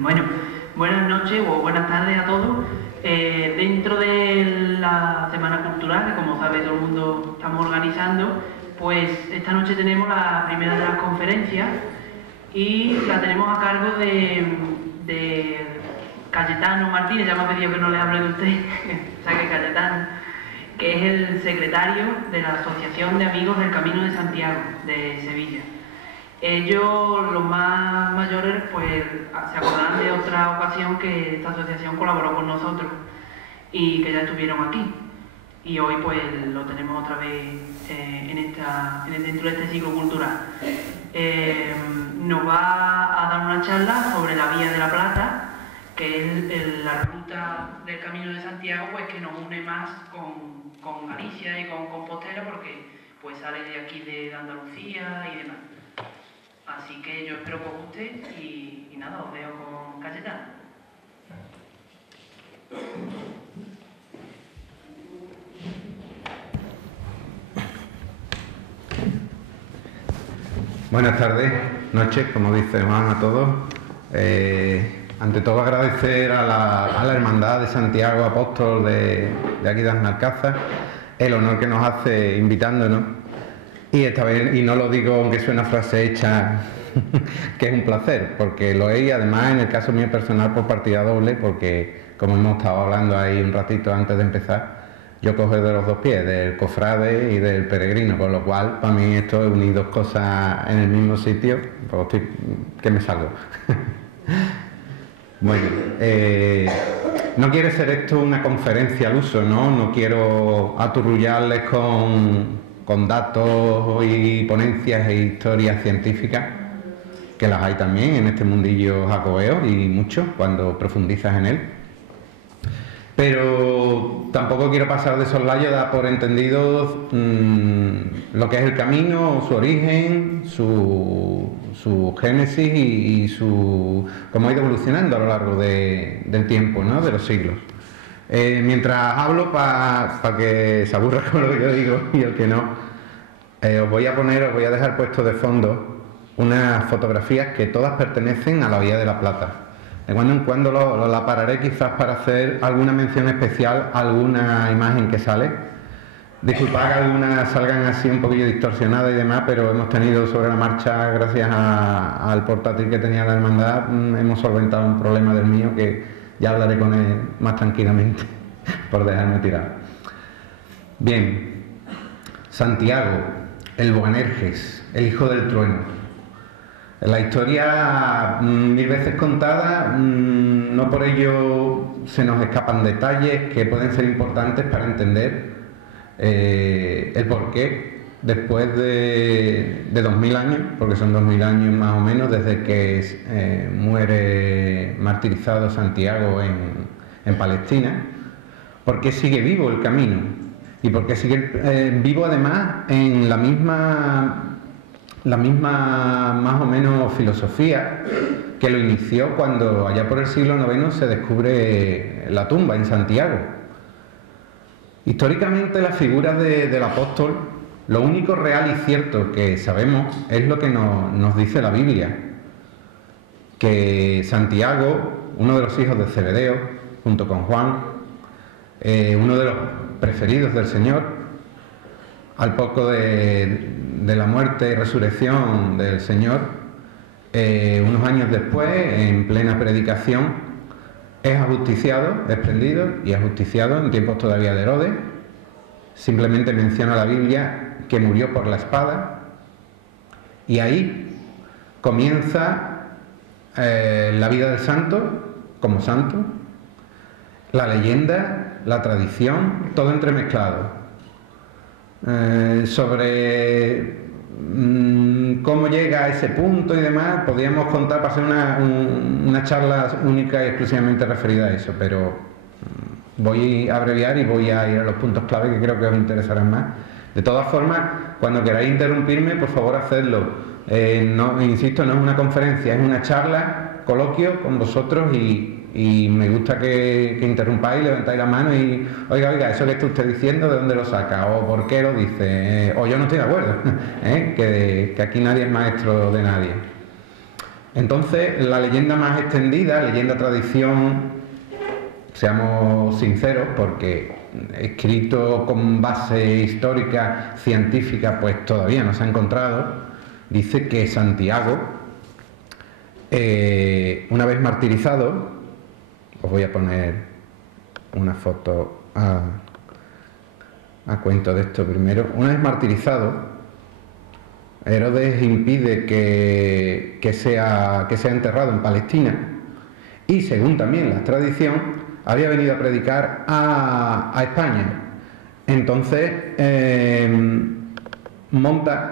Bueno, buenas noches o buenas tardes a todos. Dentro de la Semana Cultural, que como sabe todo el mundo estamos organizando, pues esta noche tenemos la primera de las conferencias y la tenemos a cargo de Cayetano Martínez. Ya me ha pedido que no le hable de usted, o sea que Cayetano, que es el secretario de la Asociación de Amigos del Camino de Santiago de Sevilla. Ellos, los más mayores, pues se acordarán de otra ocasión que esta asociación colaboró con nosotros y que ya estuvieron aquí. Y hoy pues lo tenemos otra vez dentro de este ciclo cultural. Nos va a dar una charla sobre la Vía de la Plata, que es la ruta del Camino de Santiago, pues que nos une más con Galicia y con Compostela, porque pues sale de aquí de Andalucía y demás. Así que yo espero que os guste y nada, os dejo con Cayetano. Buenas tardes, noches, como dice Juan, a todos. Ante todo agradecer a la Hermandad de Santiago Apóstol de aquí de Alcázar el honor que nos hace invitándonos. Y esta vez, y no lo digo aunque suena frase hecha, que es un placer, porque lo es, y además en el caso mío personal por partida doble, porque como hemos estado hablando ahí un ratito antes de empezar, yo cojo de los dos pies, del cofrade y del peregrino, con lo cual para mí esto es unir dos cosas en el mismo sitio, pues que me salgo. Bueno, no quiere ser esto una conferencia al uso, ¿no? No quiero aturrullarles con datos y ponencias e historias científicas, que las hay también en este mundillo jacobeo y mucho cuando profundizas en él. Pero tampoco quiero pasar de soslayo, dar por entendido lo que es el camino, su origen, su génesis y cómo ha ido evolucionando a lo largo del tiempo, ¿no? De los siglos. Mientras hablo, para que se aburra con lo que yo digo y el que no, os voy a dejar puesto de fondo unas fotografías que todas pertenecen a la Vía de la Plata. De cuando en cuando la pararé quizás para hacer alguna mención especial a alguna imagen que sale. Disculpad que algunas salgan así un poquillo distorsionadas y demás, pero hemos tenido sobre la marcha, gracias al portátil que tenía la hermandad, hemos solventado un problema del mío que ya hablaré con él más tranquilamente, por dejarme tirar. Bien, Santiago, el Boanerges, el hijo del trueno. La historia mil veces contada, no por ello se nos escapan detalles que pueden ser importantes para entender el porqué después de 2000 años, porque son 2000 años más o menos desde que muere martirizado Santiago en Palestina, por qué sigue vivo el camino y por qué sigue vivo además en la misma más o menos filosofía que lo inició cuando allá por el siglo IX se descubre la tumba en Santiago. Históricamente las figuras del apóstol, lo único real y cierto que sabemos es lo que nos dice la Biblia, que Santiago, uno de los hijos de Zebedeo, junto con Juan, uno de los preferidos del Señor, al poco de la muerte y resurrección del Señor, unos años después, en plena predicación, es ajusticiado, es prendido y ajusticiado en tiempos todavía de Herodes. Simplemente menciona la Biblia que murió por la espada, y ahí comienza la vida del santo como santo, la leyenda, la tradición, todo entremezclado. Sobre cómo llega a ese punto y demás, podríamos contar para hacer una charla única y exclusivamente referida a eso, pero voy a abreviar y voy a ir a los puntos clave que creo que os interesarán más. De todas formas, cuando queráis interrumpirme, por favor hacedlo. No, insisto, no es una conferencia, es una charla, coloquio con vosotros, y me gusta que interrumpáis, levantáis la mano y oiga, eso que está usted diciendo, ¿de dónde lo saca? O ¿por qué lo dice? O yo no estoy de acuerdo, que aquí nadie es maestro de nadie. Entonces, la leyenda más extendida, leyenda tradición, seamos sinceros, porque escrito con base histórica, científica, pues todavía no se ha encontrado, dice que Santiago, una vez martirizado, os voy a poner una foto a cuento de esto primero, una vez martirizado, Herodes impide que sea enterrado en Palestina y, según también la tradición, había venido a predicar a España. Entonces montan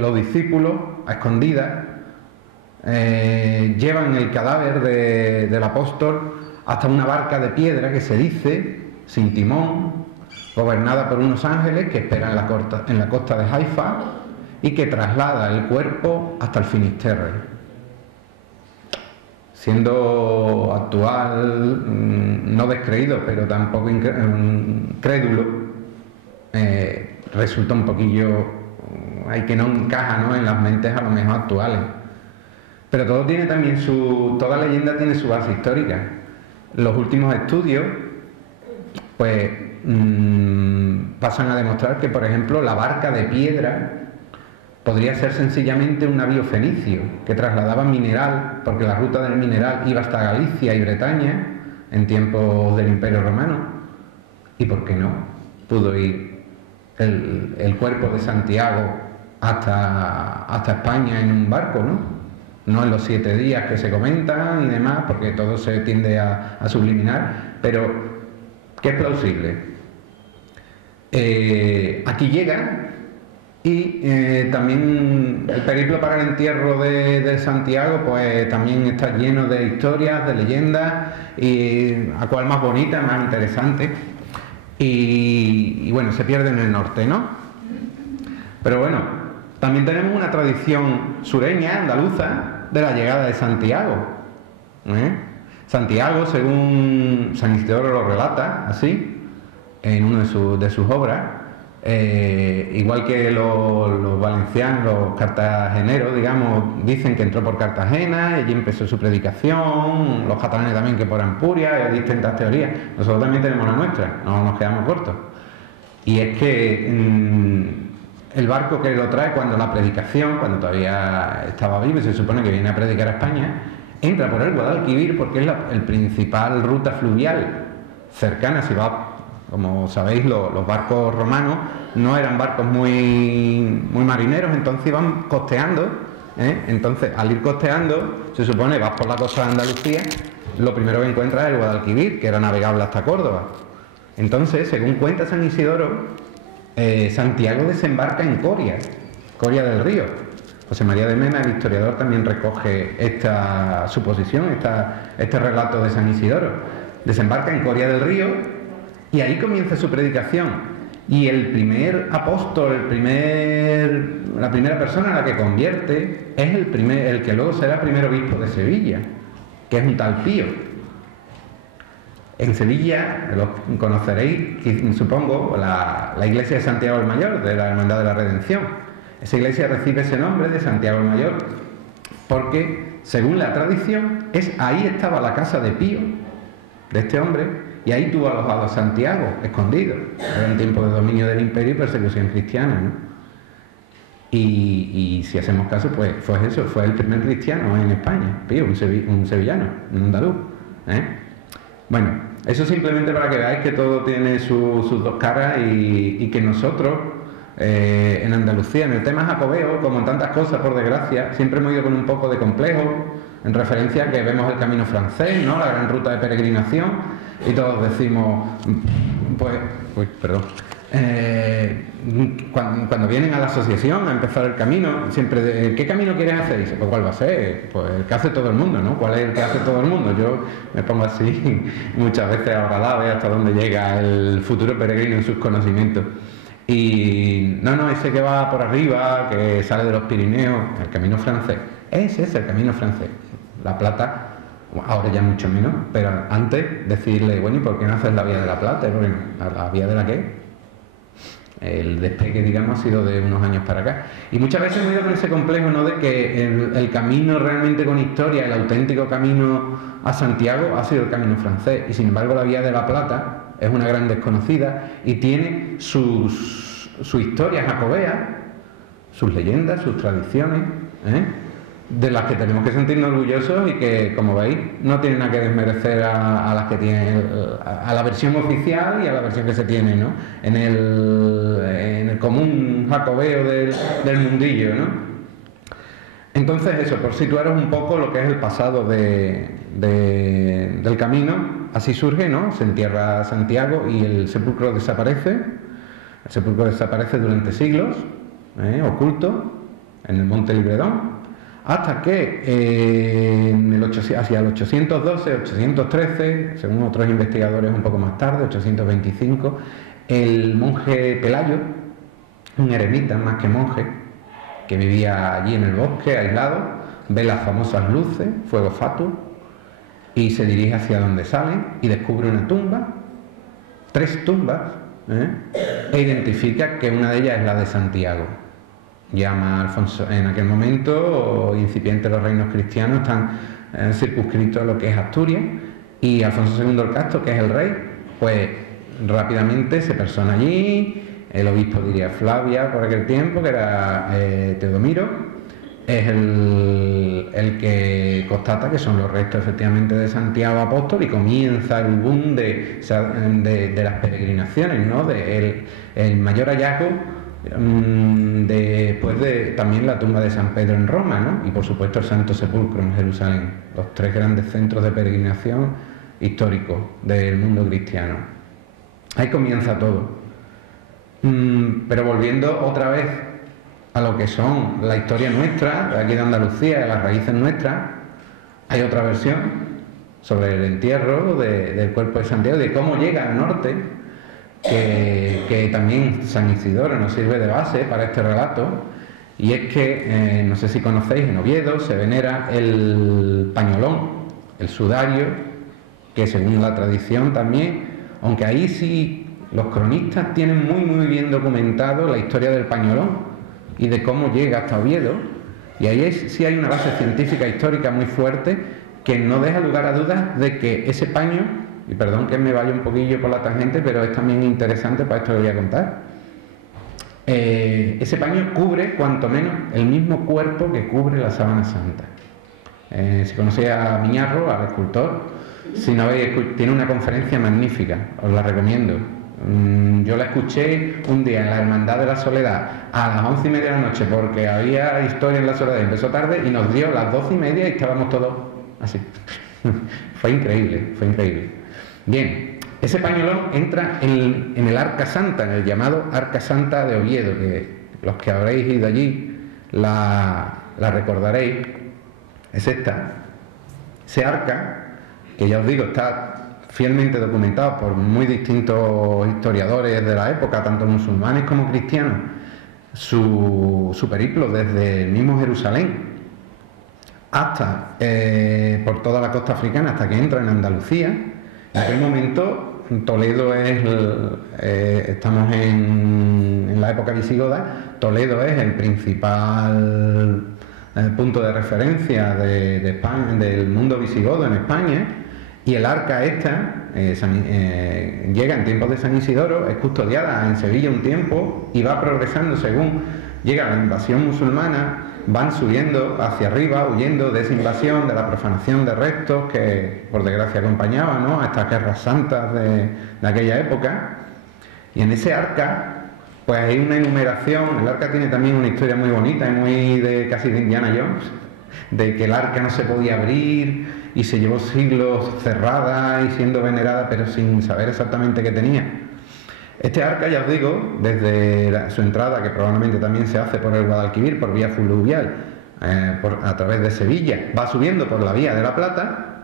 los discípulos a escondidas, llevan el cadáver del apóstol hasta una barca de piedra que se dice, sin timón, gobernada por unos ángeles que esperan en la costa de Haifa y que traslada el cuerpo hasta el Finisterre. Siendo actual, no descreído, pero tampoco crédulo, resulta un poquillo, hay que no encaja, ¿no?, en las mentes a lo mejor actuales. Pero toda leyenda tiene su base histórica. Los últimos estudios, pues, pasan a demostrar que, por ejemplo, la barca de piedra podría ser sencillamente un navío fenicio que trasladaba mineral, porque la ruta del mineral iba hasta Galicia y Bretaña en tiempos del Imperio Romano. ¿Y por qué no pudo ir el cuerpo de Santiago hasta España en un barco, no en los 7 días que se comentan y demás, porque todo se tiende a subliminar, pero que es plausible? Aquí llega, y también el periplo para el entierro de Santiago, pues también está lleno de historias, de leyendas, y a cual más bonita, más interesante, y bueno, se pierde en el norte, ¿no? Pero bueno, también tenemos una tradición sureña, andaluza, de la llegada de Santiago, Santiago, según San Isidoro lo relata así en una de sus obras, igual que los valencianos, los cartageneros, digamos, dicen que entró por Cartagena y allí empezó su predicación, los catalanes también que por Ampuria, hay distintas teorías. Nosotros también tenemos la nuestra, no nos quedamos cortos. Y es que el barco que lo trae cuando cuando todavía estaba vivo y se supone que viene a predicar a España, entra por el Guadalquivir porque es el principal ruta fluvial cercana. Si va, como sabéis, los barcos romanos no eran barcos muy marineros, entonces iban costeando, Entonces, al ir costeando, se supone, vas por la costa de Andalucía, lo primero que encuentras es el Guadalquivir, que era navegable hasta Córdoba. Entonces, según cuenta San Isidoro, Santiago desembarca en Coria del Río. José María de Mena, el historiador, también recoge esta suposición, este relato de San Isidoro. Desembarca en Coria del Río y ahí comienza su predicación. Y el primer apóstol, la primera persona a la que convierte es el que luego será primer obispo de Sevilla, que es un tal Pío. En Sevilla, lo conoceréis, supongo, la iglesia de Santiago el Mayor, de la Hermandad de la Redención. Esa iglesia recibe ese nombre de Santiago el Mayor porque, según la tradición, ahí estaba la casa de Pío, de este hombre, y ahí tuvo alojado a Santiago, escondido. Era un tiempo de dominio del imperio y persecución cristiana, ¿no? Y si hacemos caso, pues fue eso, fue el primer cristiano en España, Pío, un sevillano, un andaluz, Bueno, eso simplemente para que veáis que todo tiene sus dos caras y que nosotros, en Andalucía, en el tema jacobeo, como en tantas cosas, por desgracia, siempre hemos ido con un poco de complejo, en referencia a que vemos el camino francés, ¿no?, la gran ruta de peregrinación, y todos decimos, cuando vienen a la asociación a empezar el camino, siempre, ¿qué camino quieres hacer? Y dice, pues ¿cuál va a ser? Pues el que hace todo el mundo, ¿no? ¿Cuál es el que hace todo el mundo? Yo me pongo así muchas veces a orar a ver hasta dónde llega el futuro peregrino en sus conocimientos. Y no, ese que va por arriba, que sale de los Pirineos, el camino francés. Ese es el camino francés. La Plata, ahora ya mucho menos, pero antes decirle, bueno, ¿y por qué no haces la Vía de la Plata? ¿La Vía de la qué? El despegue, digamos, ha sido de unos años para acá. Y muchas veces me he ido con ese complejo, ¿no?, de que el camino realmente con historia, el auténtico camino a Santiago ha sido el camino francés. Y sin embargo la Vía de la Plata es una gran desconocida y tiene su historia jacobea, sus leyendas, sus tradiciones, de las que tenemos que sentirnos orgullosos y que, como veis, no tienen nada que desmerecer a las que tienen, a la versión oficial y a la versión que se tiene, ¿no?, en el común jacobeo del mundillo, ¿no? Entonces eso, por situaros un poco lo que es el pasado del camino, así surge, ¿no? Se entierra Santiago y el sepulcro desaparece. El sepulcro desaparece durante siglos, oculto, en el Monte Libredón, hasta que hacia el 812, 813, según otros investigadores un poco más tarde, 825, el monje Pelayo, un eremita más que monje, que vivía allí en el bosque, aislado, ve las famosas luces, fuego fatuo, y se dirige hacia donde salen y descubre una tumba, 3 tumbas, e identifica que una de ellas es la de Santiago. Llama a Alfonso, en aquel momento, incipientes los reinos cristianos, están circunscritos a lo que es Asturias, y Alfonso II el Casto, que es el rey, pues rápidamente se persona allí. El obispo, diría Flavia por aquel tiempo, que era Teodomiro, es el que constata que son los restos efectivamente de Santiago Apóstol, y comienza el boom de las peregrinaciones, ¿no? El mayor hallazgo después de también la tumba de San Pedro en Roma, ¿no? Y por supuesto el Santo Sepulcro en Jerusalén, los 3 grandes centros de peregrinación históricos del mundo cristiano. Ahí comienza todo. Pero volviendo otra vez a lo que son la historia nuestra, de aquí de Andalucía, de las raíces nuestras, hay otra versión sobre el entierro del cuerpo de Santiago, de cómo llega al norte, que también San Isidoro nos sirve de base para este relato, y es que, no sé si conocéis, en Oviedo se venera el pañolón, el sudario, que según la tradición también, aunque ahí sí los cronistas tienen muy bien documentado la historia del pañolón y de cómo llega hasta Oviedo, y ahí sí hay una base científica histórica muy fuerte que no deja lugar a dudas de que ese paño, y perdón que me vaya un poquillo por la tangente, pero es también interesante para esto que voy a contar, ese paño cubre cuanto menos el mismo cuerpo que cubre la sábana santa. Si conocéis a Miñarro, al escultor, si no veis, tiene una conferencia magnífica, os la recomiendo. Yo la escuché un día en la Hermandad de la Soledad a las 11:30 de la noche, porque había historia en la Soledad, empezó tarde y nos dio las 12:30 y estábamos todos así. Fue increíble, fue increíble. Bien, ese pañolón entra en el Arca Santa, en el llamado Arca Santa de Oviedo, que los que habréis ido allí la recordaréis. Es esta. Ese arca, que ya os digo, está fielmente documentado por muy distintos historiadores de la época, tanto musulmanes como cristianos, su periplo desde el mismo Jerusalén hasta por toda la costa africana, hasta que entra en Andalucía. En aquel momento Toledo estamos en la época visigoda, Toledo es el principal punto de referencia de España, del mundo visigodo en España. Y el arca esta llega en tiempos de San Isidoro, es custodiada en Sevilla un tiempo y va progresando según llega la invasión musulmana, van subiendo hacia arriba, huyendo de esa invasión, de la profanación de restos que por desgracia acompañaba, ¿no?, a estas guerras santas de aquella época. Y en ese arca pues hay una enumeración. El arca tiene también una historia muy bonita y muy casi de Indiana Jones, de que el arca no se podía abrir y se llevó siglos cerrada y siendo venerada, pero sin saber exactamente qué tenía. Este arca, ya os digo, desde su entrada, que probablemente también se hace por el Guadalquivir, por vía fluvial, a través de Sevilla, va subiendo por la vía de la Plata.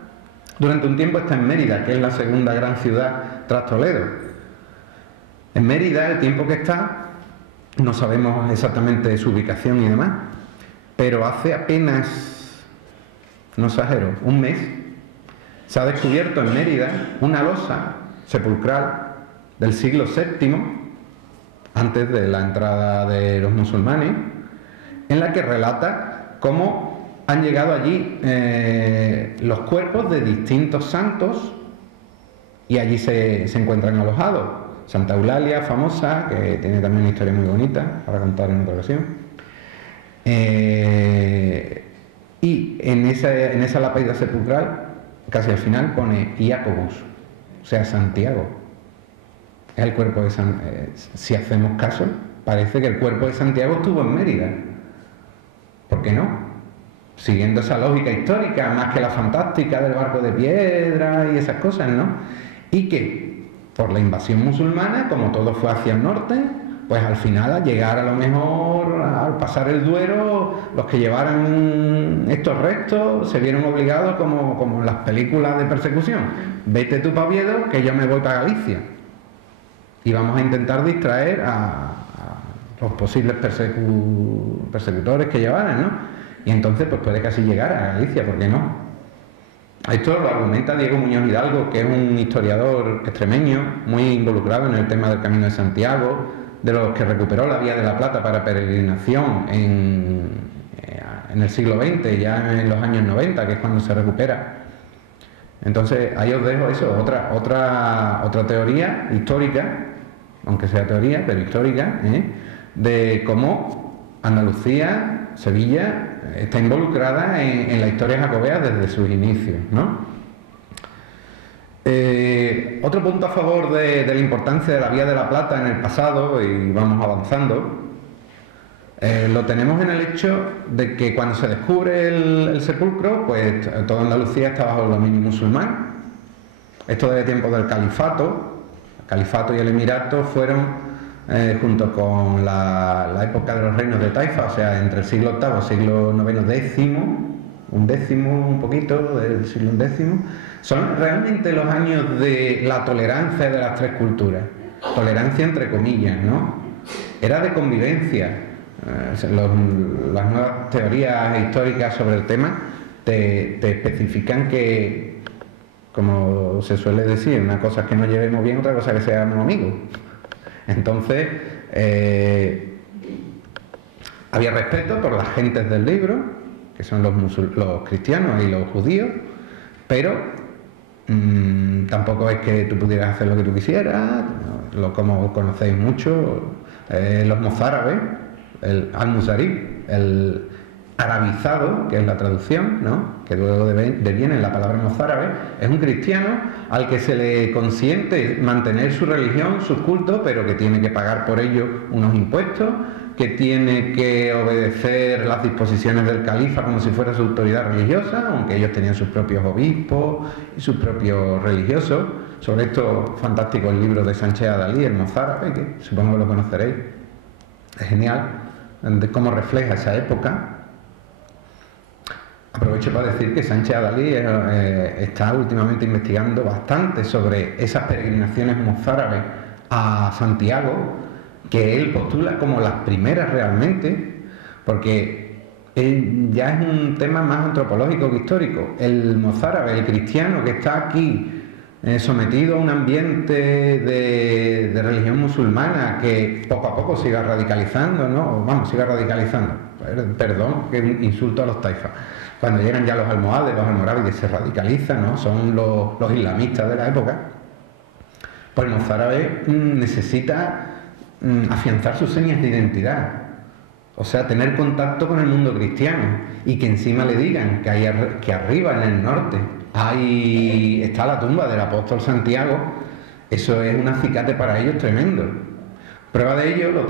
Durante un tiempo está en Mérida, que es la segunda gran ciudad tras Toledo. En Mérida, el tiempo que está, no sabemos exactamente su ubicación y demás, pero hace apenas, no exagero, un mes, se ha descubierto en Mérida una losa sepulcral del siglo VII, antes de la entrada de los musulmanes, en la que relata cómo han llegado allí los cuerpos de distintos santos y allí se encuentran alojados. Santa Eulalia, famosa, que tiene también una historia muy bonita para contar en otra ocasión. Y en esa lápida sepulcral, casi al final, pone Iacobus, o sea, Santiago. Es el cuerpo de si hacemos caso, parece que el cuerpo de Santiago estuvo en Mérida. ¿Por qué no? Siguiendo esa lógica histórica, más que la fantástica del barco de piedra y esas cosas, ¿no? Y que por la invasión musulmana, como todo fue hacia el norte, pues al final, al llegar a lo mejor, al pasar el Duero, los que llevaran estos restos se vieron obligados, como en las películas de persecución: vete tú para Oviedo, que yo me voy para Galicia. Y vamos a intentar distraer a los posibles persecutores que llevaran, ¿no? Y entonces pues puede casi llegar a Galicia, ¿por qué no? Esto lo argumenta Diego Muñoz Hidalgo, que es un historiador extremeño muy involucrado en el tema del Camino de Santiago, de los que recuperó la Vía de la Plata para peregrinación en el siglo XX, ya en los años 90, que es cuando se recupera. Entonces ahí os dejo eso, otra teoría histórica, aunque sea teoría, pero histórica, de cómo Andalucía, Sevilla, está involucrada en la historia jacobea desde sus inicios, ¿no? Otro punto a favor de la importancia de la Vía de la Plata en el pasado, y vamos avanzando, lo tenemos en el hecho de que cuando se descubre el sepulcro, pues toda Andalucía está bajo el dominio musulmán. Esto desde tiempos del califato. El califato y el emirato fueron, junto con la época de los reinos de Taifa, o sea, entre el siglo VIII, siglo IX, un poquito del siglo X, son realmente los años de la tolerancia de las tres culturas. Tolerancia entre comillas, ¿no? Era de convivencia. Las nuevas teorías históricas sobre el tema te especifican que, como se suele decir, una cosa es que nos llevemos bien, otra cosa es que seamos amigos. Entonces, había respeto por las gentes del libro, que son los cristianos y los judíos, pero tampoco es que tú pudieras hacer lo que tú quisieras, como conocéis mucho, los mozárabes, el al-Musarib, el arabizado, que es la traducción, ¿no?, que luego deviene en la palabra mozárabe, es un cristiano al que se le consiente mantener su religión, sus cultos, pero que tiene que pagar por ello unos impuestos, que tiene que obedecer las disposiciones del califa como si fuera su autoridad religiosa, aunque ellos tenían sus propios obispos y sus propios religiosos. Sobre esto, fantástico el libro de Sánchez Adalí, el mozárabe, que supongo que lo conoceréis. Es genial, de cómo refleja esa época. Aprovecho para decir que Sánchez Adalí está últimamente investigando bastante sobre esas peregrinaciones mozárabes a Santiago, que él postula como las primeras realmente, porque ya es un tema más antropológico que histórico. El mozárabe, el cristiano que está aquí sometido a un ambiente de religión musulmana que poco a poco siga radicalizando, ¿no? Vamos, siga radicalizando. Perdón, que insulto a los taifas. Cuando llegan ya los almohades, los almorávides se radicalizan, ¿no? Son los islamistas de la época. Pues el mozárabe necesita afianzar sus señas de identidad, o sea, tener contacto con el mundo cristiano, y que encima le digan que arriba en el norte está la tumba del apóstol Santiago. Eso es un acicate para ellos tremendo. Prueba de ello lo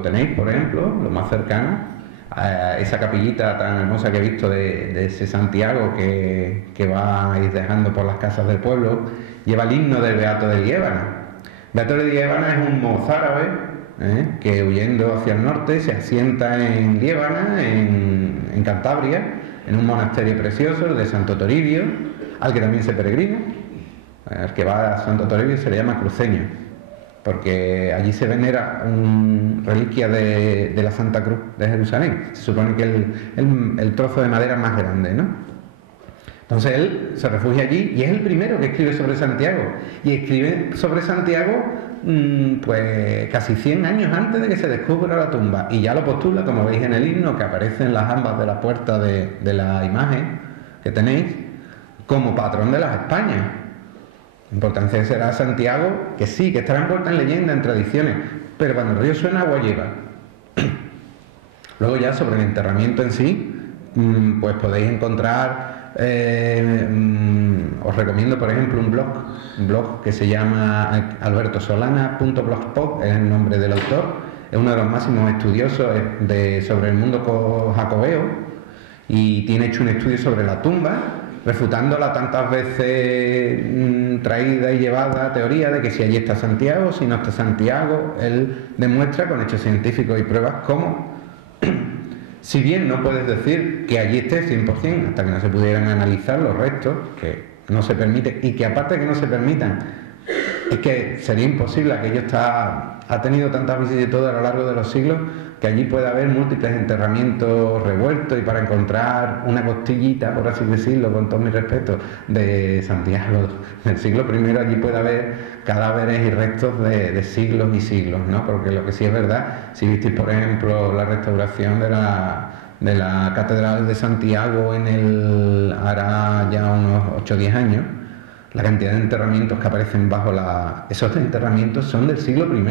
tenéis, por ejemplo, lo más cercano, a esa capillita tan hermosa que he visto de ese Santiago que va a ir dejando por las casas del pueblo. Lleva el himno del Beato de Liébana. Beato de Liébana es un mozárabe que, huyendo hacia el norte, se asienta en Liébana, en Cantabria, en un monasterio precioso, el de Santo Toribio, al que también se peregrina. El que va a Santo Toribio se le llama cruceño, porque allí se venera una reliquia de la Santa Cruz de Jerusalén. Se supone que el trozo de madera más grande, ¿no? Entonces él se refugia allí y es el primero que escribe sobre Santiago. Y escribe sobre Santiago pues casi 100 años antes de que se descubra la tumba. Y ya lo postula, como veis en el himno, que aparece en las ambas de la puerta de la imagen que tenéis, como patrón de las Españas. Importancia será Santiago, que sí, que estará envuelta en leyenda, en tradiciones, pero cuando el río suena, agua lleva. Luego ya sobre el enterramiento en sí, pues podéis encontrar, os recomiendo por ejemplo un blog que se llama albertosolana.blogspot, es el nombre del autor, es uno de los máximos estudiosos sobre el mundo jacobeo y tiene hecho un estudio sobre la tumba, refutando la tantas veces traída y llevada teoría de que si allí está Santiago, si no está Santiago. Él demuestra con hechos científicos y pruebas cómo, si bien no puedes decir que allí esté 100%, hasta que no se pudieran analizar los restos, que no se permite, y que aparte de que no se permitan, es que sería imposible, aquello ha tenido tantas vicisitudes a lo largo de los siglos, que allí puede haber múltiples enterramientos revueltos, y para encontrar una costillita, por así decirlo, con todo mi respeto, de Santiago del siglo I, allí puede haber cadáveres y restos de siglos y siglos, ¿no? Porque lo que sí es verdad, si visteis por ejemplo la restauración de la Catedral de Santiago hará ya unos 8 o 10 años, la cantidad de enterramientos que aparecen esos enterramientos son del siglo I.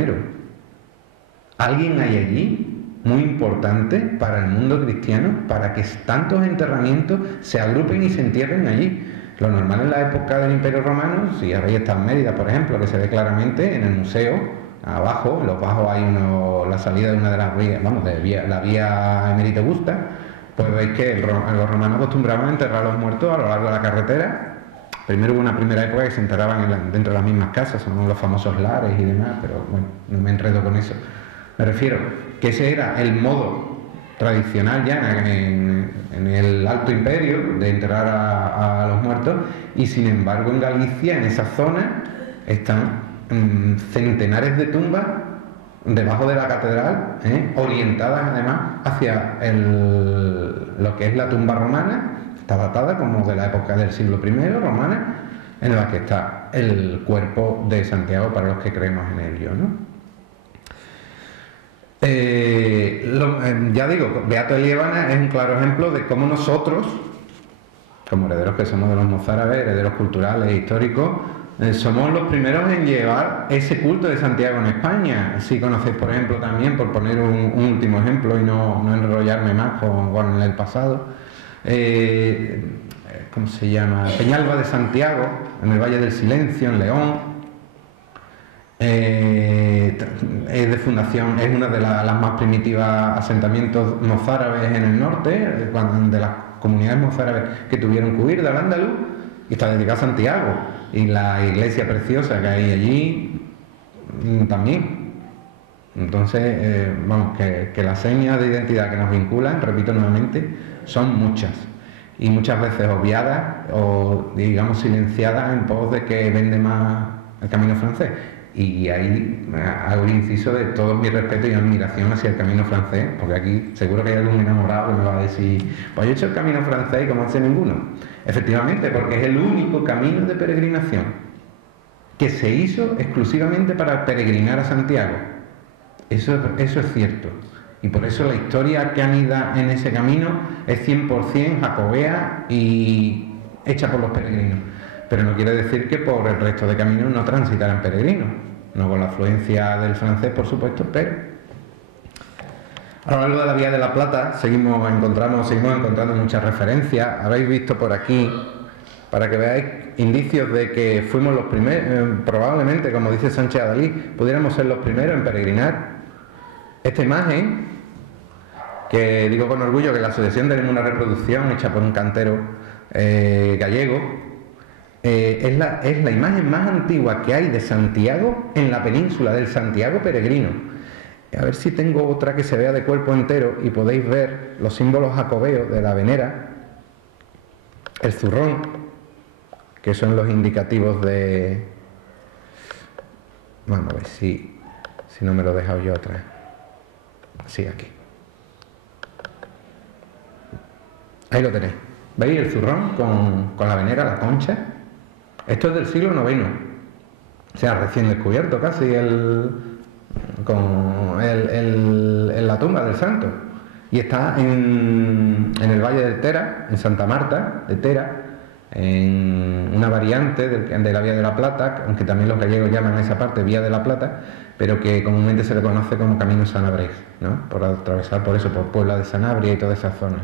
Alguien hay allí muy importante para el mundo cristiano, para que tantos enterramientos se agrupen y se entierren allí. Lo normal en la época del Imperio Romano, si habéis estado en Mérida, por ejemplo, que se ve claramente en el museo, abajo, en los bajos hay la salida de una de las vías, la vía Emerita Augusta, pues veis que los romanos acostumbraban a enterrar a los muertos a lo largo de la carretera. Primero hubo una primera época que se enterraban dentro de las mismas casas, son los famosos lares y demás, pero bueno, no me enredo con eso. Me refiero que ese era el modo tradicional ya en el Alto Imperio de enterrar a los muertos, y sin embargo en Galicia, en esa zona, están centenares de tumbas debajo de la catedral, orientadas además hacia lo que es la tumba romana. Está datada como de la época del siglo I romana, en la que está el cuerpo de Santiago para los que creemos en ello, ¿no? Ya digo, Beato Eliébana es un claro ejemplo de cómo nosotros, como herederos que somos de los mozárabes, herederos culturales e históricos, somos los primeros en llevar ese culto de Santiago en España. Si conocéis, por ejemplo, también, por poner un último ejemplo y no enrollarme más con el pasado, ¿cómo se llama? Peñalba de Santiago, en el Valle del Silencio, en León. Es de fundación, es una de las más primitivas asentamientos mozárabes en el norte, de las comunidades mozárabes que tuvieron que huir del Al-Ándalus, y está dedicada a Santiago, y la iglesia preciosa que hay allí también. Entonces, que las señas de identidad que nos vinculan, repito nuevamente, son muchas, y muchas veces obviadas o digamos silenciadas en pos de que vende más el camino francés. Y ahí hago el inciso de todo mi respeto y admiración hacia el camino francés, porque aquí seguro que hay algún enamorado que me va a decir, pues yo he hecho el camino francés y como hace ninguno. Efectivamente, porque es el único camino de peregrinación que se hizo exclusivamente para peregrinar a Santiago. Eso es cierto. Y por eso la historia que anida en ese camino es 100% jacobea y hecha por los peregrinos. Pero no quiere decir que por el resto de caminos no transitaran peregrinos, no con la afluencia del francés, por supuesto, pero a lo largo de la Vía de la Plata seguimos encontrando muchas referencias. Habéis visto por aquí, para que veáis indicios de que fuimos los primeros, probablemente, como dice Sánchez Adalí, pudiéramos ser los primeros en peregrinar. Esta imagen, que digo con orgullo que en la asociación tenemos una reproducción hecha por un cantero gallego, es la imagen más antigua que hay de Santiago en la península, del Santiago peregrino. A ver si tengo otra que se vea de cuerpo entero y podéis ver los símbolos jacobeos de la venera, el zurrón, que son los indicativos de... Vamos a ver si no me lo he dejado yo atrás. Sí, aquí. Ahí lo tenéis. ¿Veis el zurrón con la venera, la concha? Esto es del siglo IX, o sea, recién descubierto casi en la tumba del santo. Y está en el Valle del Tera, en Santa Marta de Tera, en una variante de la Vía de la Plata, aunque también los gallegos llaman a esa parte Vía de la Plata, pero que comúnmente se le conoce como Camino Sanabria, ¿no? Por atravesar por eso, por Puebla de Sanabria y toda esa zona.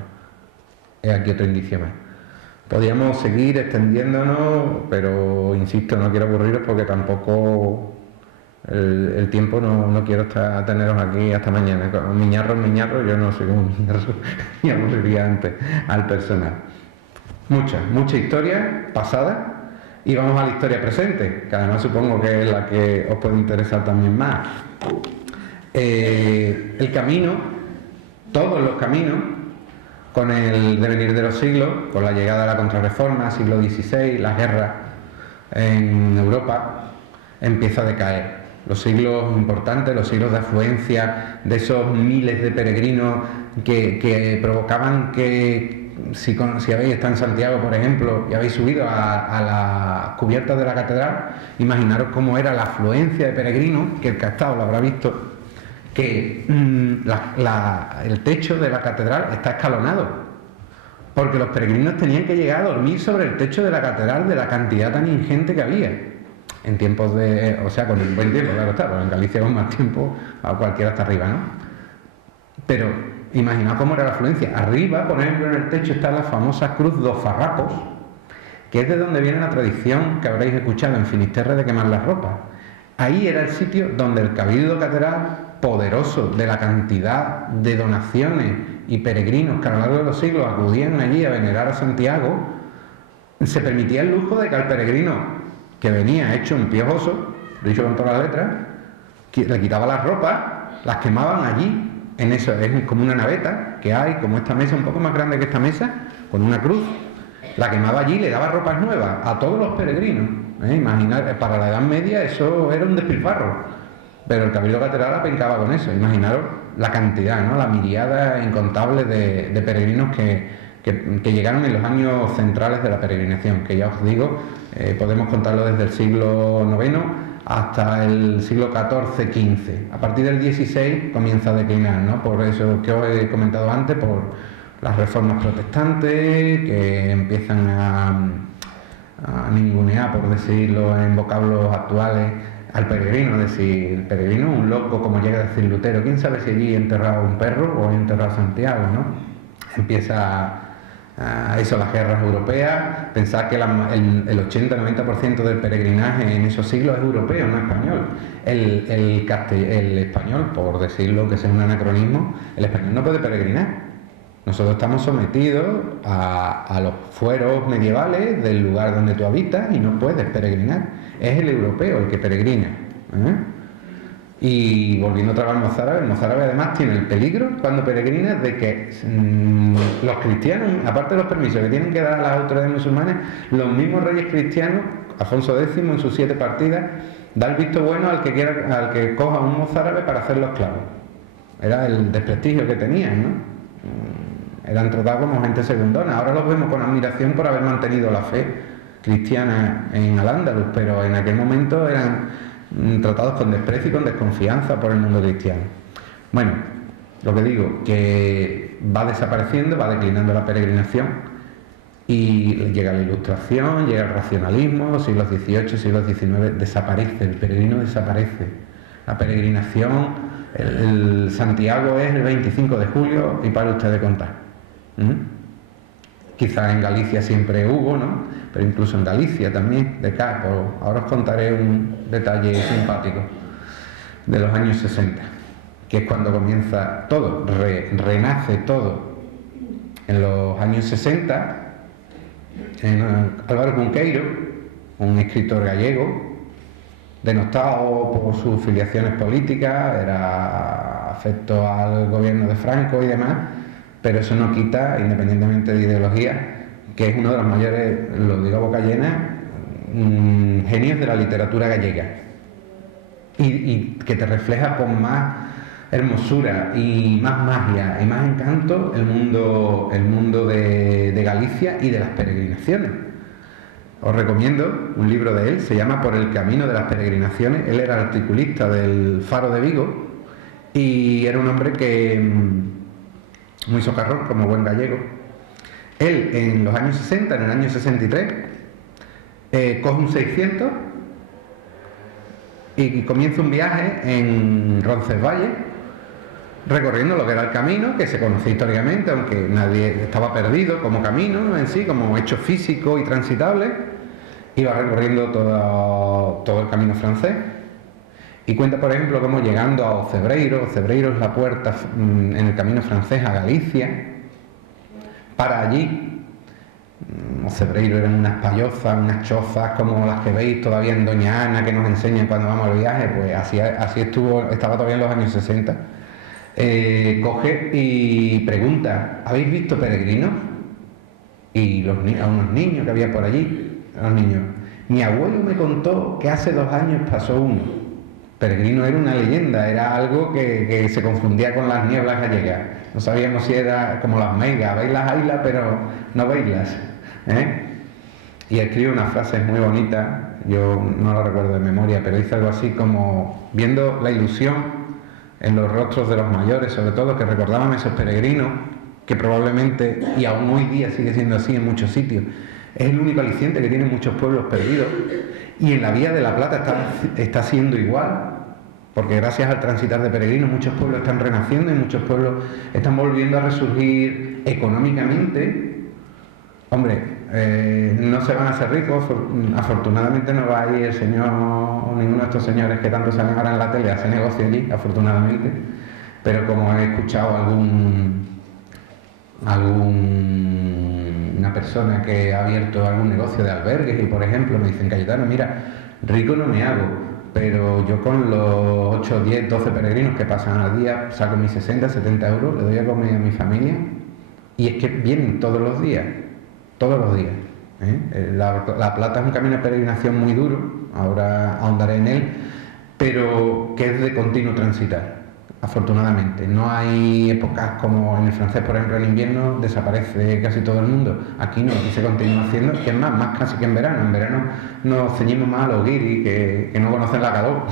Es aquí otro indicio más. Podríamos seguir extendiéndonos, pero insisto, no quiero aburriros porque tampoco el tiempo no quiero teneros aquí hasta mañana. Miñarro, yo no soy un miñarro, y aburriría antes al personal. Mucha historia pasada y vamos a la historia presente, que además supongo que es la que os puede interesar también más. El camino, todos los caminos, con el devenir de los siglos, con la llegada de la Contrarreforma, siglo XVI, las guerras en Europa, empieza a decaer. Los siglos importantes, los siglos de afluencia de esos miles de peregrinos que provocaban que, si habéis estado en Santiago, por ejemplo, y habéis subido a las cubiertas de la catedral, imaginaros cómo era la afluencia de peregrinos, que el que ha estado lo habrá visto, que el techo de la catedral está escalonado, porque los peregrinos tenían que llegar a dormir sobre el techo de la catedral de la cantidad tan ingente que había. En tiempos o sea, con un buen tiempo, claro está, pero en Galicia con más tiempo, a cualquiera hasta arriba, ¿no? Pero imaginaos cómo era la afluencia. Arriba, por ejemplo, en el techo está la famosa cruz dos farrapos, que es de donde viene la tradición que habréis escuchado en Finisterre de quemar las ropas. Ahí era el sitio donde el cabildo catedral, poderoso de la cantidad de donaciones y peregrinos que a lo largo de los siglos acudían allí a venerar a Santiago, se permitía el lujo de que al peregrino que venía hecho un piojoso, dicho con todas las letras, le quitaba las ropas, las quemaban allí, es como una naveta que hay, como esta mesa, un poco más grande que esta mesa, con una cruz, la quemaba allí y le daba ropas nuevas a todos los peregrinos. Imaginar, para la Edad Media eso era un despilfarro, pero el cabildo catedral apencaba con eso. Imaginaros la cantidad, ¿no? La miriada incontable de peregrinos que llegaron en los años centrales de la peregrinación, que ya os digo, podemos contarlo desde el siglo IX hasta el siglo XIV-XV. A partir del XVI comienza a declinar, ¿no? Por eso que os he comentado antes, por las reformas protestantes que empiezan a ningunear, por decirlo en vocablos actuales, al peregrino, es decir, el peregrino un loco, como llega a decir Lutero. ¿Quién sabe si allí enterrado un perro o enterrado Santiago, ¿no? Empieza eso, las guerras europeas. Pensad que el 80-90% del peregrinaje en esos siglos es europeo, no español. El español, por decirlo que sea un anacronismo, el español no puede peregrinar. Nosotros estamos sometidos a los fueros medievales del lugar donde tú habitas y no puedes peregrinar. Es el europeo el que peregrina. Y volviendo otra vez al mozárabe, el mozárabe además tiene el peligro cuando peregrina de que los cristianos, aparte de los permisos que tienen que dar a las autoridades musulmanas, los mismos reyes cristianos, Alfonso X en sus 7 partidas, da el visto bueno al que coja un mozárabe para hacerlo esclavo. Era el desprestigio que tenían, ¿no? Eran tratados como gente segundona. Ahora los vemos con admiración por haber mantenido la fe cristiana en Al-Ándalus, pero en aquel momento eran tratados con desprecio y con desconfianza por el mundo cristiano. Bueno, lo que digo, que va desapareciendo, va declinando la peregrinación y llega la Ilustración, llega el racionalismo, siglos XVIII, siglos XIX, desaparece, el peregrino desaparece. La peregrinación, el Santiago es el 25 de julio y para usted de contar. Quizás en Galicia siempre hubo, ¿no? Pero incluso en Galicia también, de acá. Ahora os contaré un detalle simpático de los años 60, que es cuando comienza todo, renace todo. En los años 60, Álvaro Cunqueiro, un escritor gallego, denostado por sus filiaciones políticas, era afecto al gobierno de Franco y demás, pero eso no quita, independientemente de ideología, que es uno de los mayores, lo digo a boca llena, genios de la literatura gallega y que te refleja con más hermosura y más magia y más encanto el mundo de Galicia y de las peregrinaciones. Os recomiendo un libro de él, se llama Por el camino de las peregrinaciones. Él era articulista del Faro de Vigo y era un hombre que muy socarrón, como buen gallego. Él en los años 60, en el año 63, coge un 600 y comienza un viaje en Roncesvalles, recorriendo lo que era el camino, que se conoce históricamente, aunque nadie estaba perdido como camino en sí, como hecho físico y transitable. Iba recorriendo todo el camino francés. Y cuenta, por ejemplo, cómo llegando a Ocebreiro es la puerta en el camino francés a Galicia, para allí. Ocebreiro eran unas payozas, unas chozas como las que veis todavía en Doña Ana, que nos enseñan cuando vamos al viaje, pues así estaba todavía en los años 60. Coge y pregunta: ¿habéis visto peregrinos? Y a unos niños que había por allí, a los niños: mi abuelo me contó que hace 2 años pasó uno. Peregrino era una leyenda, era algo que se confundía con las nieblas gallegas. No sabíamos si era como las meigas, veis las ailas pero no veislas, ¿eh? Y escribe unas frases muy bonitas, yo no lo recuerdo de memoria, pero dice algo así como: viendo la ilusión en los rostros de los mayores, sobre todo, que recordaban a esos peregrinos, que probablemente, y aún hoy día sigue siendo así en muchos sitios, es el único aliciente que tienen muchos pueblos perdidos, y en la Vía de la Plata está siendo igual, porque gracias al transitar de peregrinos muchos pueblos están renaciendo y muchos pueblos están volviendo a resurgir económicamente. Hombre, no se van a hacer ricos, afortunadamente no va a ir el señor o ninguno de estos señores que tanto salen ahora en la tele a hacer negocio allí, afortunadamente, pero como he escuchado una persona que ha abierto algún negocio de albergues y, por ejemplo, me dicen: Cayetano, mira, rico no me hago, pero yo con los 8, 10, 12 peregrinos que pasan al día saco mis 60, 70 euros, le doy a comer a mi familia, y es que vienen todos los días, ¿eh? La Plata es un camino de peregrinación muy duro, ahora ahondaré en él, pero que es de continuo transitar. Afortunadamente, no hay épocas como en el francés, por ejemplo, en invierno desaparece casi todo el mundo. Aquí no, aquí se continúa haciendo, que es más casi que en verano. En verano nos ceñimos más a los guiris que no conocen la calor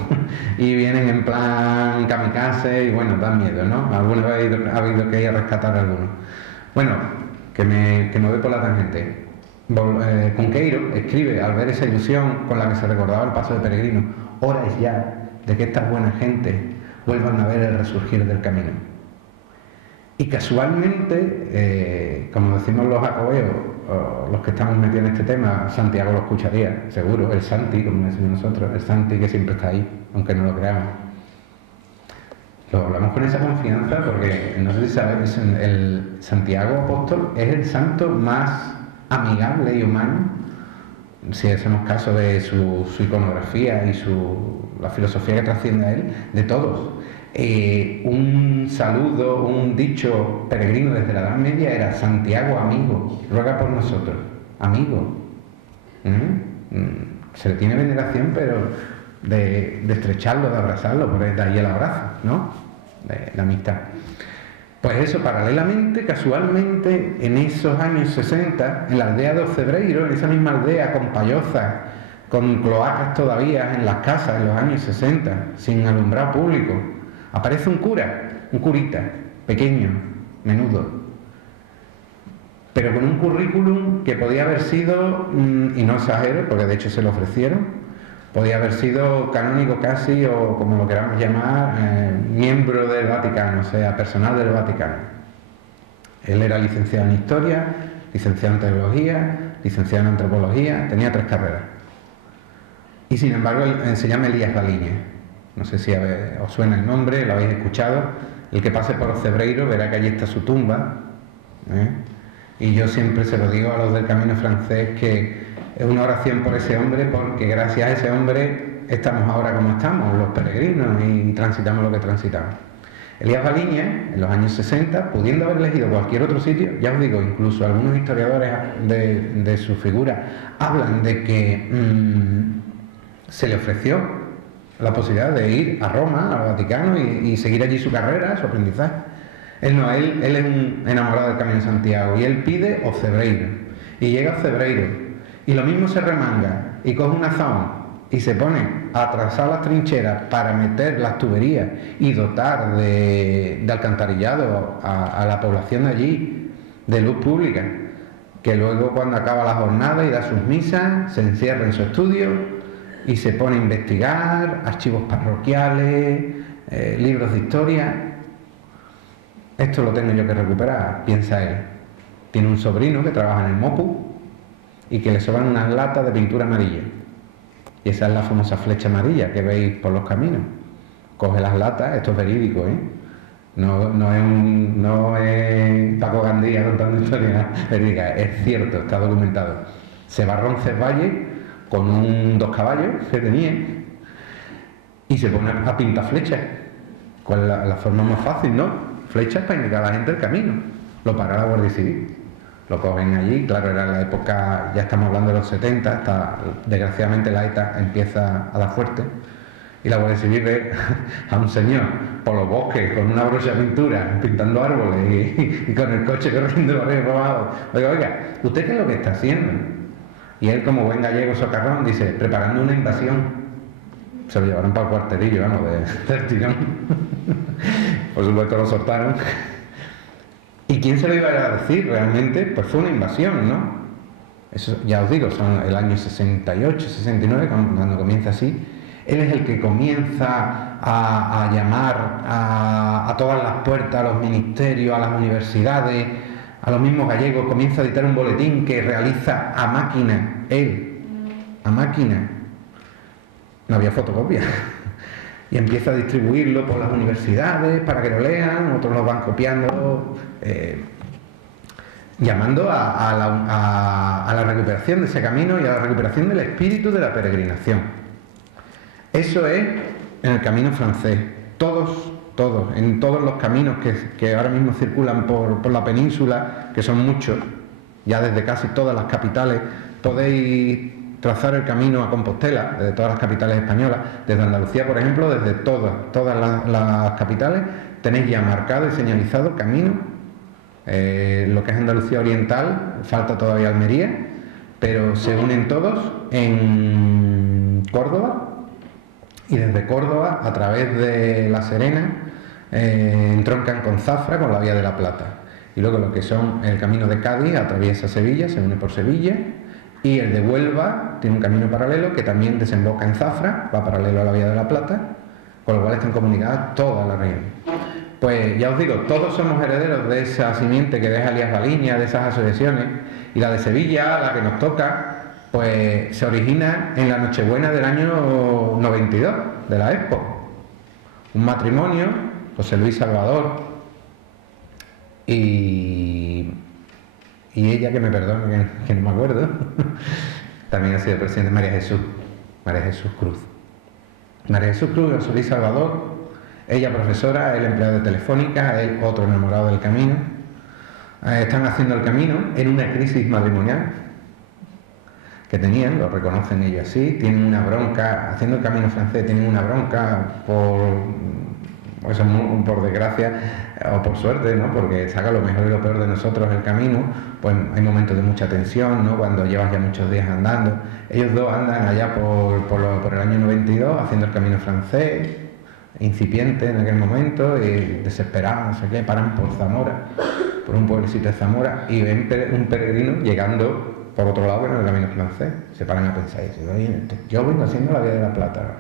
y vienen en plan kamikaze y bueno, dan miedo, ¿no? Alguna vez ha habido que ir a rescatar a algunos. Bueno, que me voy por la tangente. Cunqueiro escribe, al ver esa ilusión con la que se recordaba el paso de peregrino: hora es ya de que esta buena gente vuelvan a ver el resurgir del camino. Y casualmente, como decimos los jacobeos, los que estamos metidos en este tema, Santiago lo escucharía, seguro, el Santi, como decimos nosotros, el Santi que siempre está ahí, aunque no lo creamos. Lo hablamos con esa confianza porque, no sé si sabes, el Santiago Apóstol es el santo más amigable y humano, si hacemos caso de su iconografía y la filosofía que trasciende a él, de todos. Un saludo, un dicho peregrino desde la Edad Media era: Santiago amigo, ruega por nosotros. Amigo. Se le tiene veneración, pero de estrecharlo, de abrazarlo, por de ahí el abrazo, ¿no? De la amistad. Pues eso, paralelamente, casualmente, en esos años 60, en la aldea de Ocebreiro, en esa misma aldea con payozas, con cloacas todavía en las casas, en los años 60, sin alumbrado público, aparece un curita, pequeño, menudo, pero con un currículum que podía haber sido, y no exagero, porque de hecho se lo ofrecieron, podía haber sido canónigo casi, o como lo queramos llamar, miembro del Vaticano, o sea, personal del Vaticano. Él era licenciado en Historia, licenciado en Teología, licenciado en Antropología, tenía 3 carreras. Y sin embargo, él se llama Elías Galiña. No sé si os suena el nombre, lo habéis escuchado. El que pase por Ocebreiro verá que allí está su tumba, ¿eh? Y yo siempre se lo digo a los del Camino Francés, que es una oración por ese hombre, porque gracias a ese hombre estamos ahora como estamos, los peregrinos, y transitamos lo que transitamos. Elías Galiña, en los años 60, pudiendo haber elegido cualquier otro sitio, ya os digo, incluso algunos historiadores de su figura hablan de que se le ofreció la posibilidad de ir a Roma, al Vaticano y seguir allí su carrera, su aprendizaje. Él no, él es un enamorado del Camino de Santiago y él pide Ocebreiro y llega a Ocebreiro y lo mismo se remanga y coge un azón y se pone a trazar las trincheras para meter las tuberías y dotar de alcantarillado a la población de allí, de luz pública, que luego cuando acaba la jornada y da sus misas, se encierra en su estudio y se pone a investigar archivos parroquiales, libros de historia. Esto lo tengo yo que recuperar, piensa él. Tiene un sobrino que trabaja en el MOPU y que le sobran unas latas de pintura amarilla. Y esa es la famosa flecha amarilla que veis por los caminos. Coge las latas, esto es verídico, ¿eh? No es Paco Gandía contando historias verídicas, es cierto, está documentado. Se va a Roncesvalles con 2 caballos que tenía y se pone a pintar flechas. ¿Cuál es la forma más fácil, no? Flechas para indicar a la gente el camino. Lo para la Guardia Civil. Lo cogen allí, claro, era la época, ya estamos hablando de los 70, hasta desgraciadamente la ETA empieza a dar fuerte. Y la Guardia Civil ve a un señor por los bosques con una brocha de pintura, pintando árboles y con el coche corriendo por ahí robado. Oiga, ¿usted qué es lo que está haciendo? Y él, como buen gallego socarrón, dice, preparando una invasión. Se lo llevaron para el cuartelillo, vamos, del tirón. Por supuesto lo soltaron. ¿Y quién se lo iba a decir realmente? Pues fue una invasión, ¿no? Eso ya os digo, son el año 68, 69, cuando comienza así. Él es el que comienza a llamar a todas las puertas, a los ministerios, a las universidades, a los mismos gallegos, comienza a editar un boletín que realiza a máquina, él, a máquina. No había fotocopia. Y empieza a distribuirlo por las universidades para que lo lean, otros lo van copiando, llamando a la recuperación de ese camino y a la recuperación del espíritu de la peregrinación. Eso es en el camino francés. Todos, en todos los caminos que ahora mismo circulan por la península, que son muchos, ya desde casi todas las capitales, podéis trazar el camino a Compostela, desde todas las capitales españolas, desde Andalucía, por ejemplo, desde todas las capitales, tenéis ya marcado y señalizado camino. Lo que es Andalucía Oriental, falta todavía Almería, pero se unen todos en Córdoba, y desde Córdoba, a través de La Serena, entroncan con Zafra, con la Vía de la Plata. Y luego lo que son el camino de Cádiz, atraviesa Sevilla, se une por Sevilla, y el de Huelva tiene un camino paralelo que también desemboca en Zafra, va paralelo a la Vía de la Plata, con lo cual están comunicadas todas las región. Pues ya os digo, todos somos herederos de esa simiente que deja Elías Baliña, de esas asociaciones, y la de Sevilla, la que nos toca, pues se origina en la Nochebuena del año 92, de la Expo. Un matrimonio, José Luis Salvador y ella, que me perdone, que no me acuerdo, también ha sido presidente, María Jesús Cruz. María Jesús Cruz, José Luis Salvador, ella profesora, él empleado de Telefónica, él otro enamorado del camino. Están haciendo el camino en una crisis matrimonial que tenían, lo reconocen ellos así, tienen una bronca, haciendo el camino francés, tienen una bronca por desgracia o por suerte, ¿no? Porque saca lo mejor y lo peor de nosotros el camino, pues hay momentos de mucha tensión, ¿no? Cuando llevas ya muchos días andando. Ellos dos andan allá por el año 92 haciendo el camino francés, incipiente en aquel momento, y desesperados, no sé qué, paran por Zamora, por un pueblecito de Zamora, y ven un peregrino llegando por otro lado, en el camino francés. Se paran a pensar y dicen, oye, yo vengo haciendo la Vía de la Plata,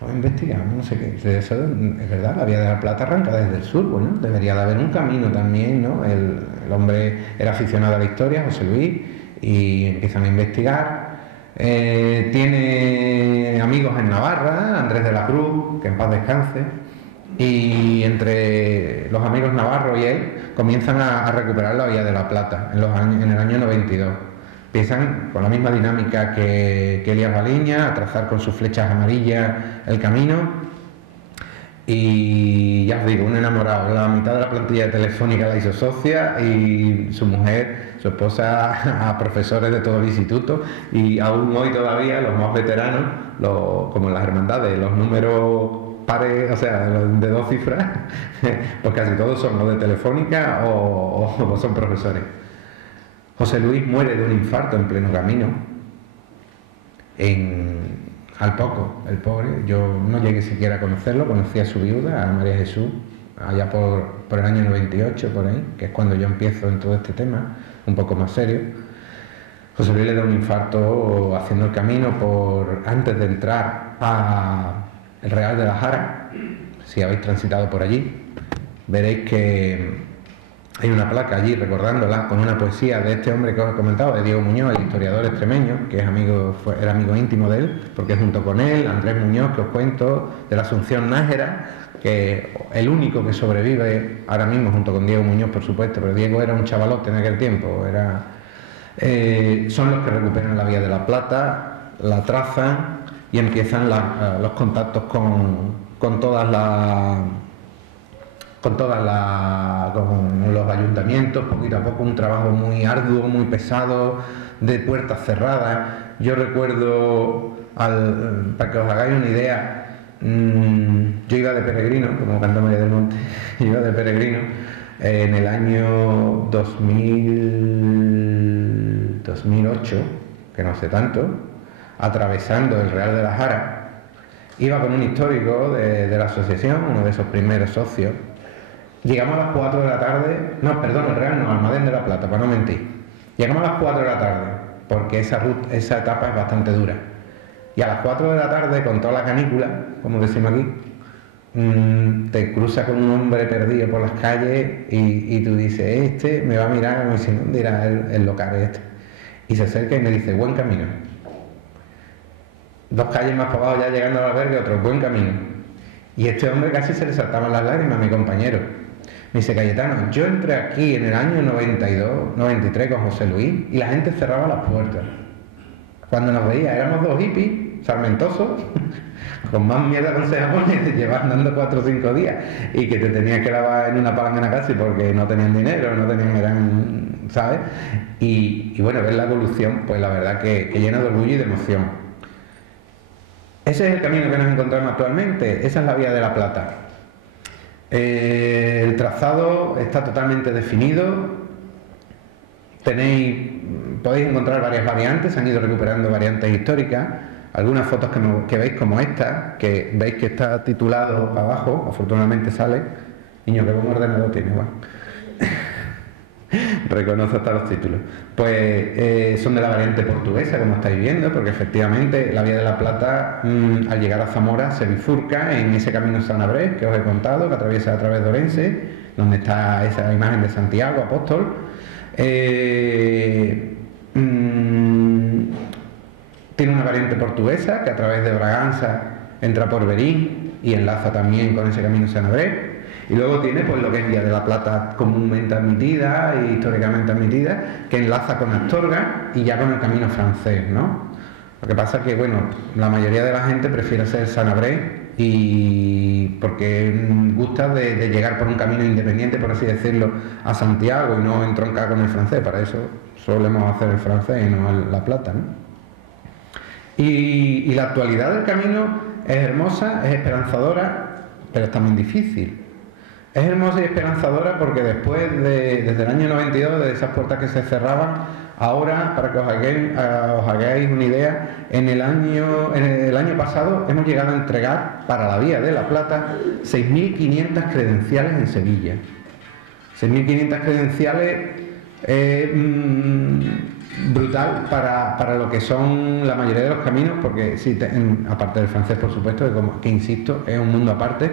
vamos a investigar, no sé qué. Eso es verdad, la Vía de la Plata arranca desde el sur, bueno, debería de haber un camino también, ¿no? El hombre era aficionado a la historia, José Luis, y empiezan a investigar. Tiene amigos en Navarra, Andrés de la Cruz, que en paz descanse, y entre los amigos navarros y él comienzan a recuperar la Vía de la Plata en el año 92. Empiezan con la misma dinámica que Elías Baliña, a trazar con sus flechas amarillas el camino, Y ya os digo, un enamorado. La mitad de la plantilla de Telefónica la hizo socia y su mujer, su esposa, a profesores de todo el instituto. Y aún hoy todavía los más veteranos, como en las hermandades, los números pares, o sea, de 2 cifras, pues casi todos son los de Telefónica o son profesores. José Luis muere de un infarto en pleno camino, al poco, el pobre. Yo no llegué siquiera a conocerlo, conocí a su viuda, a María Jesús, allá por el año 98, por ahí, que es cuando yo empiezo en todo este tema, un poco más serio. José Luis le da un infarto haciendo el camino antes de entrar a el Real de la Jara. Si habéis transitado por allí, veréis que hay una placa allí recordándola con una poesía de este hombre que os he comentado, de Diego Muñoz, el historiador extremeño, que es era amigo íntimo de él, porque junto con él, Andrés Muñoz, que os cuento, de la Asunción Nájera, que el único que sobrevive ahora mismo, junto con Diego Muñoz, por supuesto, pero Diego era un chavalote en aquel tiempo, son los que recuperan la Vía de la Plata, la trazan y empiezan los contactos con los ayuntamientos, poquito a poco, un trabajo muy arduo, muy pesado, de puertas cerradas. Yo recuerdo, para que os hagáis una idea, yo iba de peregrino, como canta María del Monte, iba de peregrino en el año 2008, que no hace tanto, atravesando el Real de la Jara. Iba con un histórico de la asociación, uno de esos primeros socios. Llegamos a las 4 de la tarde, no, perdón, el Real no, Almadén de la Plata, para no mentir. Llegamos a las 4 de la tarde, porque esa etapa es bastante dura. Y a las 4 de la tarde, con toda la canícula, como decimos aquí, te cruzas con un hombre perdido por las calles y tú dices, este me va a mirar como si no dirá el local este. Y se acerca y me dice, buen camino. 2 calles más para abajo, ya llegando al albergue, otro, buen camino. Y este hombre casi se le saltaban las lágrimas, mi compañero. Me dice, Cayetano, yo entré aquí en el año 92, 93 con José Luis y la gente cerraba las puertas. Cuando nos veía, éramos 2 hippies, sarmentosos, con más mierda con japones, te llevas andando 4 o 5 días y que te tenías que lavar en una palangana casi porque no tenían dinero, ¿sabes? Y bueno, ver la evolución, pues la verdad que llena de orgullo y de emoción. Ese es el camino que nos encontramos actualmente, esa es la Vía de la Plata. El trazado está totalmente definido, podéis encontrar varias variantes, se han ido recuperando variantes históricas, algunas fotos que veis como esta, que veis que está titulado abajo, afortunadamente sale, niño, que buen ordenador tiene, igual. Reconoce hasta los títulos. Pues son de la variante portuguesa, como estáis viendo, porque efectivamente la Vía de la Plata, al llegar a Zamora, se bifurca en ese camino San-Abrés que os he contado, que atraviesa a través de Orense, donde está esa imagen de Santiago, apóstol. Tiene una variante portuguesa que a través de Braganza entra por Verín y enlaza también con ese camino San-Abrés. Y luego tiene pues lo que es Vía de la Plata comúnmente admitida e históricamente admitida, que enlaza con Astorga y ya con el camino francés, ¿no? Lo que pasa es que, bueno, la mayoría de la gente prefiere hacer San-Abrés y porque gusta de llegar por un camino independiente, por así decirlo, a Santiago y no entroncar con el francés. Para eso solemos hacer el francés y no la Plata, ¿no? Y la actualidad del camino es hermosa, es esperanzadora, pero es también difícil. Es hermosa y esperanzadora porque desde el año 92, de esas puertas que se cerraban, ahora, para que os hagáis una idea, en el año pasado hemos llegado a entregar para la Vía de la Plata 6.500 credenciales en Sevilla. 6.500 credenciales brutal para lo que son la mayoría de los caminos, porque sí, aparte del francés, por supuesto, que insisto, es un mundo aparte.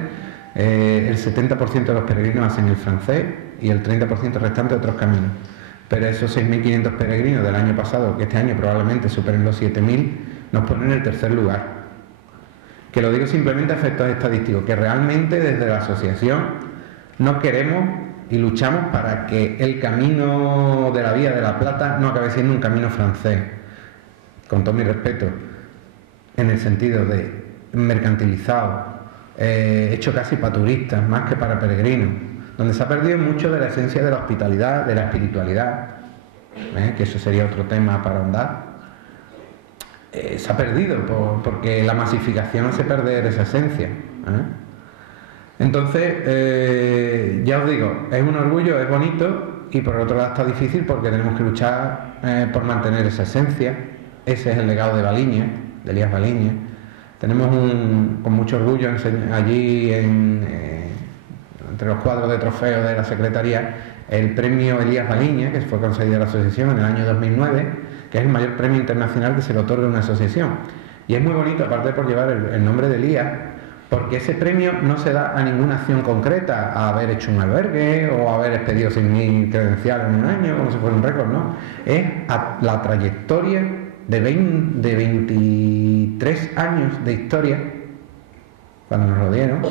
El 70% de los peregrinos hacen el francés y el 30% restante otros caminos. Pero esos 6.500 peregrinos del año pasado, que este año probablemente superen los 7.000, nos ponen en el tercer lugar. Que lo digo simplemente a efectos estadísticos, que realmente desde la asociación no queremos y luchamos para que el camino de la Vía de la Plata no acabe siendo un camino francés, con todo mi respeto, en el sentido de mercantilizado, hecho casi para turistas, más que para peregrinos, donde se ha perdido mucho de la esencia de la hospitalidad, de la espiritualidad, que eso sería otro tema para ahondar. Se ha perdido porque la masificación hace perder esa esencia. Entonces, ya os digo, es un orgullo, es bonito, y por otro lado está difícil porque tenemos que luchar por mantener esa esencia. Ese es el legado de Baliña, de Elías Baliña. Tenemos con mucho orgullo allí entre los cuadros de trofeos de la Secretaría el premio Elías Baliña, que fue concedido a la asociación en el año 2009, que es el mayor premio internacional que se le otorga a una asociación. Y es muy bonito, aparte por llevar el nombre de Elías, porque ese premio no se da a ninguna acción concreta, a haber hecho un albergue o a haber expedido 6.000 credenciales en un año, como si fuera un récord, no. Es a la trayectoria de 23 años de historia, cuando nos lo dieron,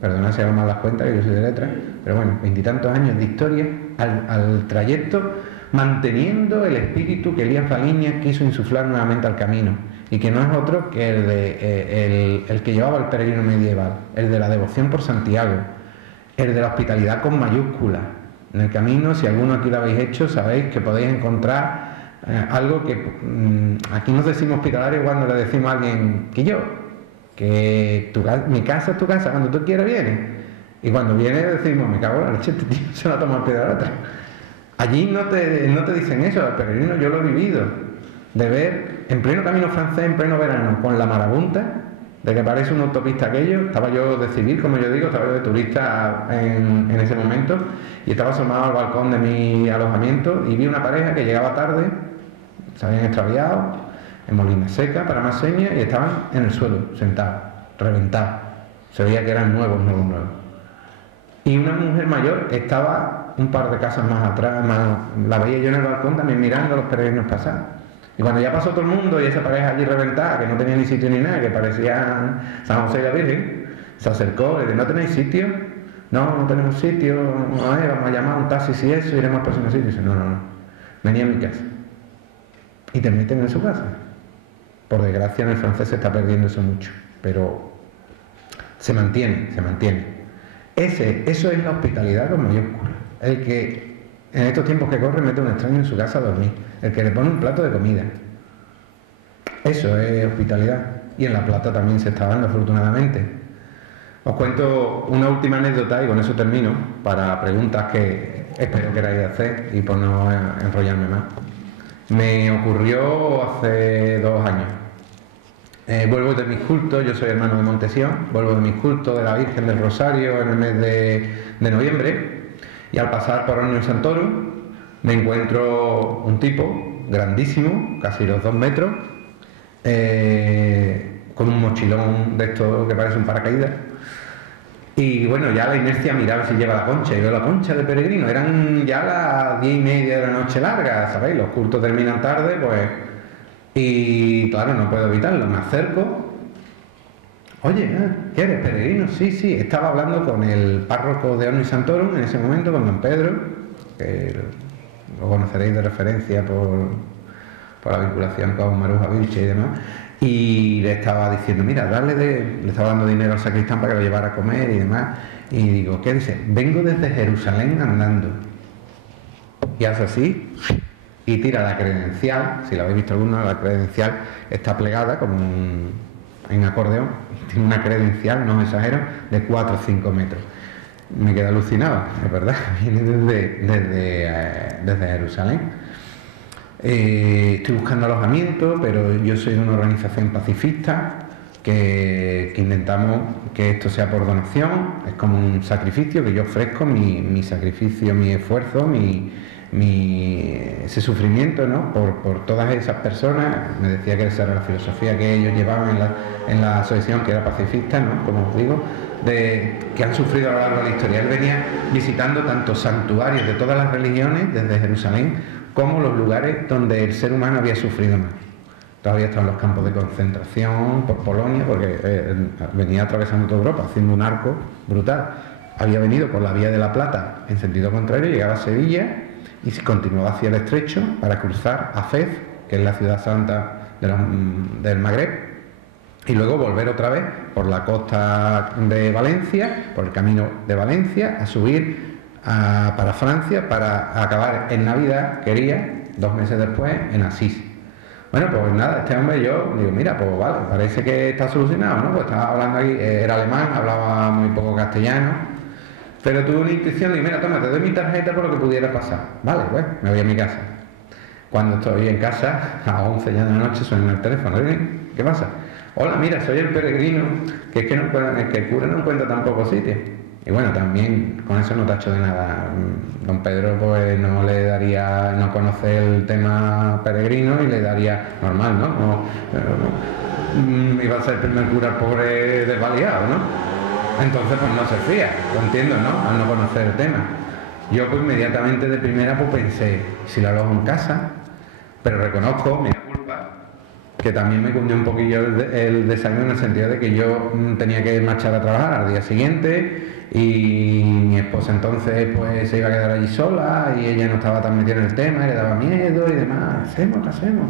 perdona si hago mal las cuentas, que yo soy de letras, pero bueno, 20 y tantos años de historia al trayecto, manteniendo el espíritu que Elías Baliña quiso insuflar nuevamente al camino, y que no es otro que el que llevaba el peregrino medieval, el de la devoción por Santiago, el de la hospitalidad con mayúsculas. En el camino, si alguno aquí lo habéis hecho, sabéis que podéis encontrar algo que aquí nos decimos hospitalarios cuando le decimos a alguien que mi casa es tu casa, cuando tú quieras vienes, y cuando viene decimos, me cago en la leche, este tío se la toma el pie de la otra. Allí no te dicen eso, al peregrino yo lo he vivido, de ver en pleno camino francés, en pleno verano, con la marabunta, de que parece una autopista aquello. Estaba yo de civil, como yo digo, estaba yo de turista en ese momento, y estaba asomado al balcón de mi alojamiento y vi una pareja que llegaba tarde, se habían extraviado en Molina Seca, para más señas, y estaban en el suelo, sentados, reventados. Se veía que eran nuevos. Y una mujer mayor estaba un par de casas más atrás, la veía yo en el balcón también mirando a los peregrinos pasar. Y cuando ya pasó todo el mundo y esa pareja allí reventada, que no tenía ni sitio ni nada, que parecía San José y la Virgen, se acercó y dijo, ¿no tenéis sitio? No tenemos sitio, vamos a llamar a un taxi si eso, iremos al próximo sitio. Y dice, no, venía a mi casa. Y te meten en su casa. Por desgracia en el francés se está perdiendo eso mucho, pero se mantiene. Eso es la hospitalidad con mayúsculas. El que en estos tiempos que corre mete a un extraño en su casa a dormir, el que le pone un plato de comida. Eso es hospitalidad. Y en La Plata también se está dando, afortunadamente. Os cuento una última anécdota y con eso termino, para preguntas que espero queráis hacer y por no enrollarme más. Me ocurrió hace 2 años. Vuelvo de mis cultos, yo soy hermano de Montesión, vuelvo de mis cultos de la Virgen del Rosario en el mes de noviembre, y al pasar por Omnium Santorum me encuentro un tipo grandísimo, casi los 2 metros, con un mochilón de esto que parece un paracaídas. Y bueno, ya la inercia miraba si lleva la concha, y veo la concha de peregrino. Eran ya las 10:30 de la noche larga, ¿sabéis? Los cultos terminan tarde, pues. Y claro, no puedo evitarlo, me acerco. Oye, ¿qué eres, peregrino? Sí, estaba hablando con el párroco de Omnium Santorum en ese momento, con don Pedro, que lo conoceréis de referencia por la vinculación con Maruja Vilche y demás. Y le estaba diciendo, mira, le estaba dando dinero al sacristán para que lo llevara a comer y demás. Y digo, ¿qué dice? Vengo desde Jerusalén andando. Y hace así, y tira la credencial, si la habéis visto alguna, la credencial está plegada como en acordeón, tiene una credencial, no me exagero, de 4 o 5 metros. Me quedé alucinado, es verdad, viene desde Jerusalén. Estoy buscando alojamiento, pero yo soy de una organización pacifista que intentamos que esto sea por donación. Es como un sacrificio que yo ofrezco, mi sacrificio, mi esfuerzo, ese sufrimiento, ¿no? por todas esas personas. Me decía que esa era la filosofía que ellos llevaban en la asociación, que era pacifista, ¿no? Como os digo, que han sufrido a lo largo de la historia. Él venía visitando tantos santuarios de todas las religiones desde Jerusalén como los lugares donde el ser humano había sufrido más. Todavía estaban los campos de concentración por Polonia, porque venía atravesando toda Europa haciendo un arco brutal. Había venido por la vía de la Plata en sentido contrario, llegaba a Sevilla y continuaba hacia el estrecho para cruzar a Fez, que es la ciudad santa del Magreb, y luego volver otra vez por la costa de Valencia, por el camino de Valencia, a subir para Francia, para acabar en Navidad, quería, 2 meses después, en Asís. Bueno, pues nada, este hombre yo digo, mira, pues vale, parece que está solucionado, ¿no? Pues estaba hablando ahí, era alemán, hablaba muy poco castellano, pero tuve una intuición y mira, toma, te doy mi tarjeta por lo que pudiera pasar. Vale, pues me voy a mi casa. Cuando estoy en casa, a 11 ya de la noche, suena el teléfono. ¿Qué pasa? Hola, mira, soy el peregrino, que es que, que el cura no encuentra tampoco sitio. Y bueno, también con eso no tacho de nada. Don Pedro pues no le daría, no conoce el tema peregrino y le daría normal, ¿no? Iba a ser el primer cura pobre desvalijado, ¿no? Entonces pues no se fía, lo entiendo, ¿no? Al no conocer el tema. Yo pues inmediatamente de primera pues pensé, si lo alojo en casa, pero reconozco mi culpa, que también me cundió un poquillo el desayuno en el sentido de que yo tenía que marchar a trabajar al día siguiente y mi esposa entonces pues se iba a quedar allí sola y ella no estaba tan metida en el tema y le daba miedo y demás. ¿Qué hacemos?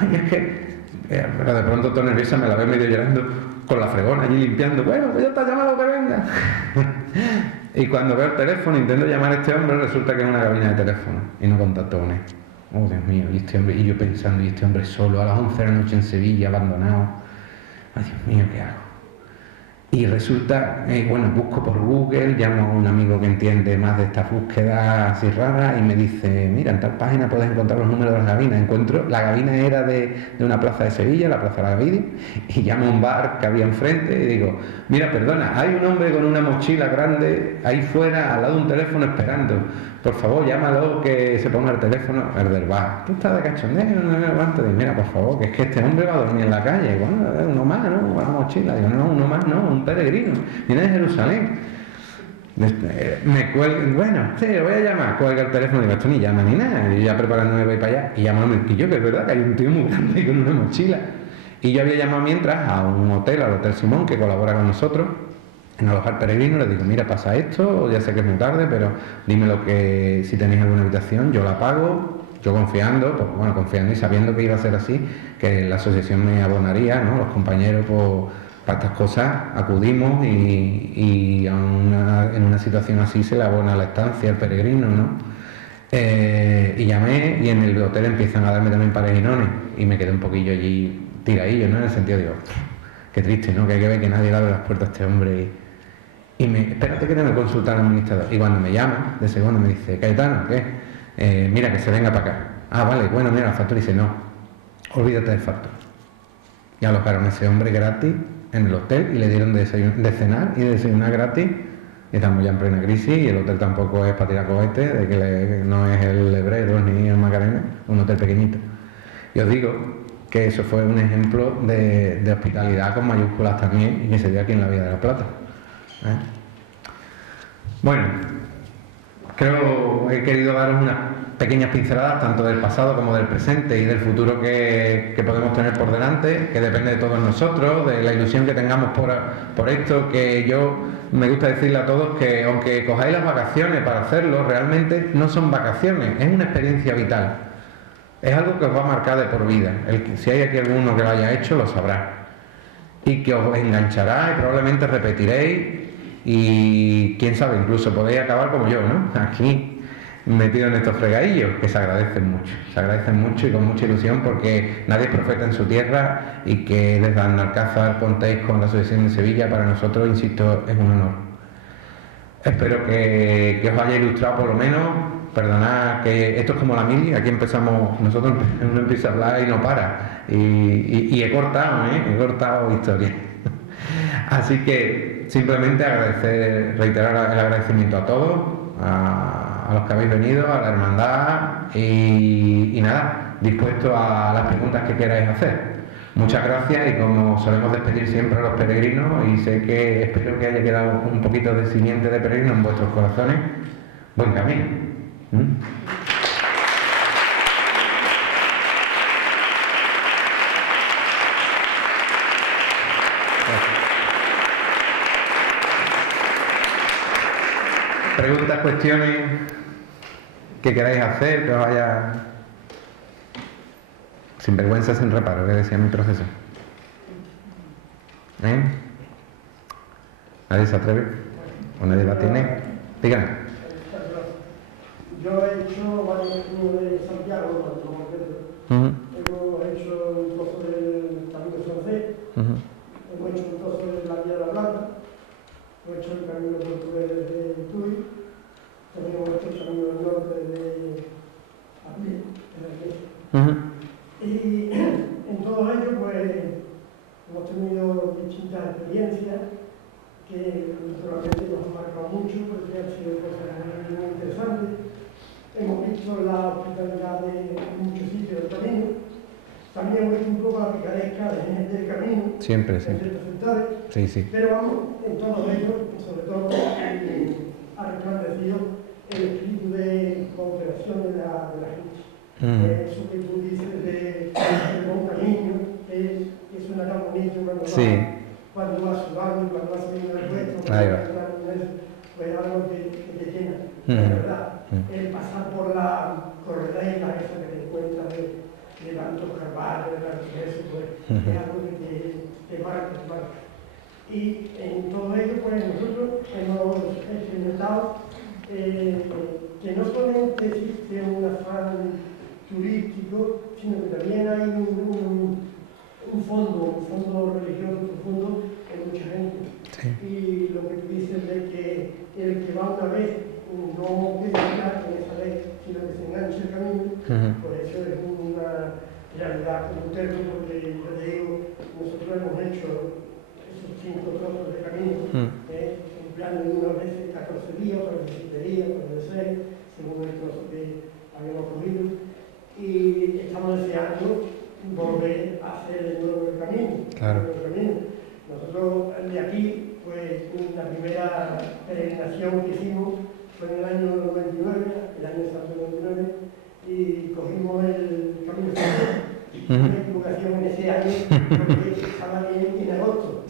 Ay, es que... pero de pronto todo nerviosa me la veo medio llorando con la fregona allí limpiando. Bueno, pues ya está llamado que venga. Y cuando veo el teléfono intento llamar a este hombre, resulta que es una cabina de teléfono y no contacto con él. Oh, Dios mío, y este hombre, y yo pensando, y este hombre solo a las 11 de la noche en Sevilla, abandonado. Ay, Dios mío, ¿qué hago? Y resulta, bueno, busco por Google, llamo a un amigo que entiende más de estas búsquedas así raras y me dice, mira, en tal página puedes encontrar los números de las gabinas. Encuentro, la gabina era de una plaza de Sevilla, la Plaza de la Gavide, y llamo a un bar que había enfrente y digo, mira, perdona, hay un hombre con una mochila grande ahí fuera, al lado de un teléfono esperando. Por favor, llámalo, que se ponga el teléfono, el del bar. Tú estás de cachondeo, no me aguanto. Digo, mira, por favor, que es que este hombre va a dormir en la calle. Bueno, uno más, ¿no? Con la mochila. Digo, no, uno más, no, un peregrino. Viene de Jerusalén. Me cuelga, bueno, sí, voy a llamar. Cuelga el teléfono y digo, esto ni llama ni nada. Y ya preparándome voy para allá. Y llamo a Merquillo, que es verdad que hay un tío muy grande con una mochila. Y yo había llamado mientras a un hotel, al Hotel Simón, que colabora con nosotros en alojar peregrinos. Les digo, mira, pasa esto, ya sé que es muy tarde, pero dime lo que, si tenéis alguna habitación, yo la pago, yo confiando, pues, bueno, confiando y sabiendo que iba a ser así, que la asociación me abonaría, ¿no? Los compañeros, pues, para estas cosas acudimos y en una situación así se le abona la estancia al peregrino, ¿no? Y llamé y en el hotel empiezan a darme también parejinones y me quedé un poquillo allí tiradillo, ¿no? En el sentido, digo, qué triste, ¿no? Que hay que ver que nadie le abre las puertas a este hombre y espérate que te me consulta al administrador. Y cuando me llama, de segundo me dice, Cayetano, ¿qué? Mira, que se venga para acá. Ah, vale, bueno, mira, el factor. Y dice, no, olvídate del factor. Y alojaron a ese hombre gratis en el hotel y le dieron de cenar y de desayunar gratis. Y estamos ya en plena crisis y el hotel tampoco es para tirar cohetes, de que no es el Lebreros ni el Macarena, un hotel pequeñito. Y os digo que eso fue un ejemplo de hospitalidad con mayúsculas también y que se dio aquí en la Vía de la Plata. Bueno, creo que he querido daros unas pequeñas pinceladas tanto del pasado como del presente y del futuro que podemos tener por delante, que depende de todos nosotros, de la ilusión que tengamos por esto, que yo me gusta decirle a todos que aunque cojáis las vacaciones para hacerlo, realmente no son vacaciones, es una experiencia vital, es algo que os va a marcar de por vida. Si hay aquí alguno que lo haya hecho, lo sabrá y que os enganchará y probablemente repetiréis y quién sabe, incluso podéis acabar como yo, ¿no? Aquí metido en estos fregadillos, que se agradecen mucho y con mucha ilusión porque nadie es profeta en su tierra y que desde Alcázar contéis con la Asociación de Sevilla, para nosotros, insisto, es un honor. Espero que os haya ilustrado por lo menos. Perdonad que esto es como la mili, aquí empezamos, nosotros uno empieza a hablar y no para y he cortado historia. Así que simplemente reiterar el agradecimiento a todos, a los que habéis venido, a la hermandad y nada, dispuesto a las preguntas que queráis hacer. Muchas gracias y como solemos despedir siempre a los peregrinos y espero que haya quedado un poquito de simiente de peregrino en vuestros corazones, buen camino. Preguntas, cuestiones que queráis hacer, que os vaya sin vergüenza, sin reparo, que decía mi profesor. ¿Eh? ¿Nadie se atreve? ¿O nadie la tiene? Dígame. Yo he hecho varios caminos de Santiago, hemos hecho un trozo del camino francés, hemos hecho un trozo de la Vía de la Plata, hemos hecho el camino portugués desde Tui, también hemos hecho el camino del norte desde Abril, y en todo ello pues hemos tenido distintas experiencias que naturalmente nos han marcado mucho porque han sido cosas muy interesantes. Hemos visto la hospitalidad de muchos sitios del camino. También hemos visto un poco la picaresca de gente del camino. Siempre, en siempre. ciertos sectores. Sí, sí. Pero vamos, en todos ellos, sobre todo, ha resplandecido el espíritu de cooperación de la gente. Eso que tú dices de buen camino, que suena tan bonito cuando vas sudando, cuando vas subiendo el puesto, pues algo que te llena, de verdad. El pasar por la corredera esa que te encuentras de tantos carvalhos, de tantos eso, pues es algo que te marca, te marca. Y en todo ello, pues nosotros hemos experimentado que no solamente existe un afán turístico, sino que también hay un fondo religioso profundo en mucha gente. Sí. Y lo que tú dices de que el que va una vez no queda en esa vez, sino que se engancha el camino, pues eso es una realidad como un término, porque yo te digo, nosotros hemos hecho esos 5 trozos de camino, empleando unas veces 14 días, 17 días, 46, según el trozo que habíamos cogido, y estamos deseando volver a hacer el nuevo camino. Claro. Nosotros de aquí, pues la primera peregrinación que hicimos fue en el año 99, el año santo 99, y cogimos el camino francés. Una equivocación en ese año, porque estaba en agosto.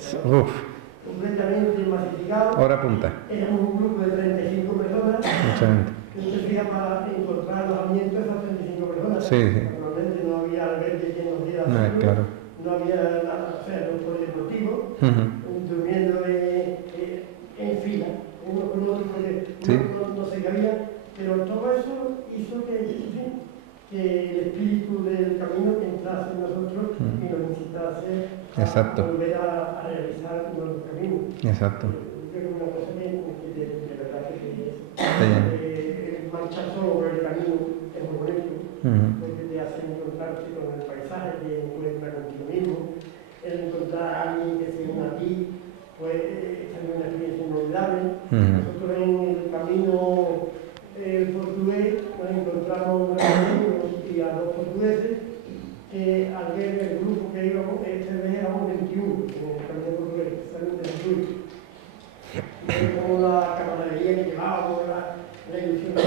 Completamente masificado. Hora punta. Éramos un grupo de 35 personas. Mucha gente. Entonces fija para encontrar alojamiento a esas 35 personas. Sí, sí. Normalmente no había albergue que nos diera No, claro. no había nada, o sea, los polideportivos, durmiendo en fila, uno con otro, porque no se cabía, pero todo eso hizo que el espíritu del camino entrase en nosotros y nos incitase a volver a realizar nuevos caminos. Exacto. Yo creo que una cosa que de verdad que es marchar solo por el camino es muy bonito, porque te hace encontrarte con el paisaje, te encuentras contigo mismo, el encontrar a alguien que se une a ti, pues es también una experiencia inolvidable. Nosotros en el camino portugués nos encontramos y a 2 portugueses que al ver el grupo que íbamos, este vez éramos 21 en el camino portugués, especialmente en Tui. Y como la camaradería que llevábamos, la ilusión que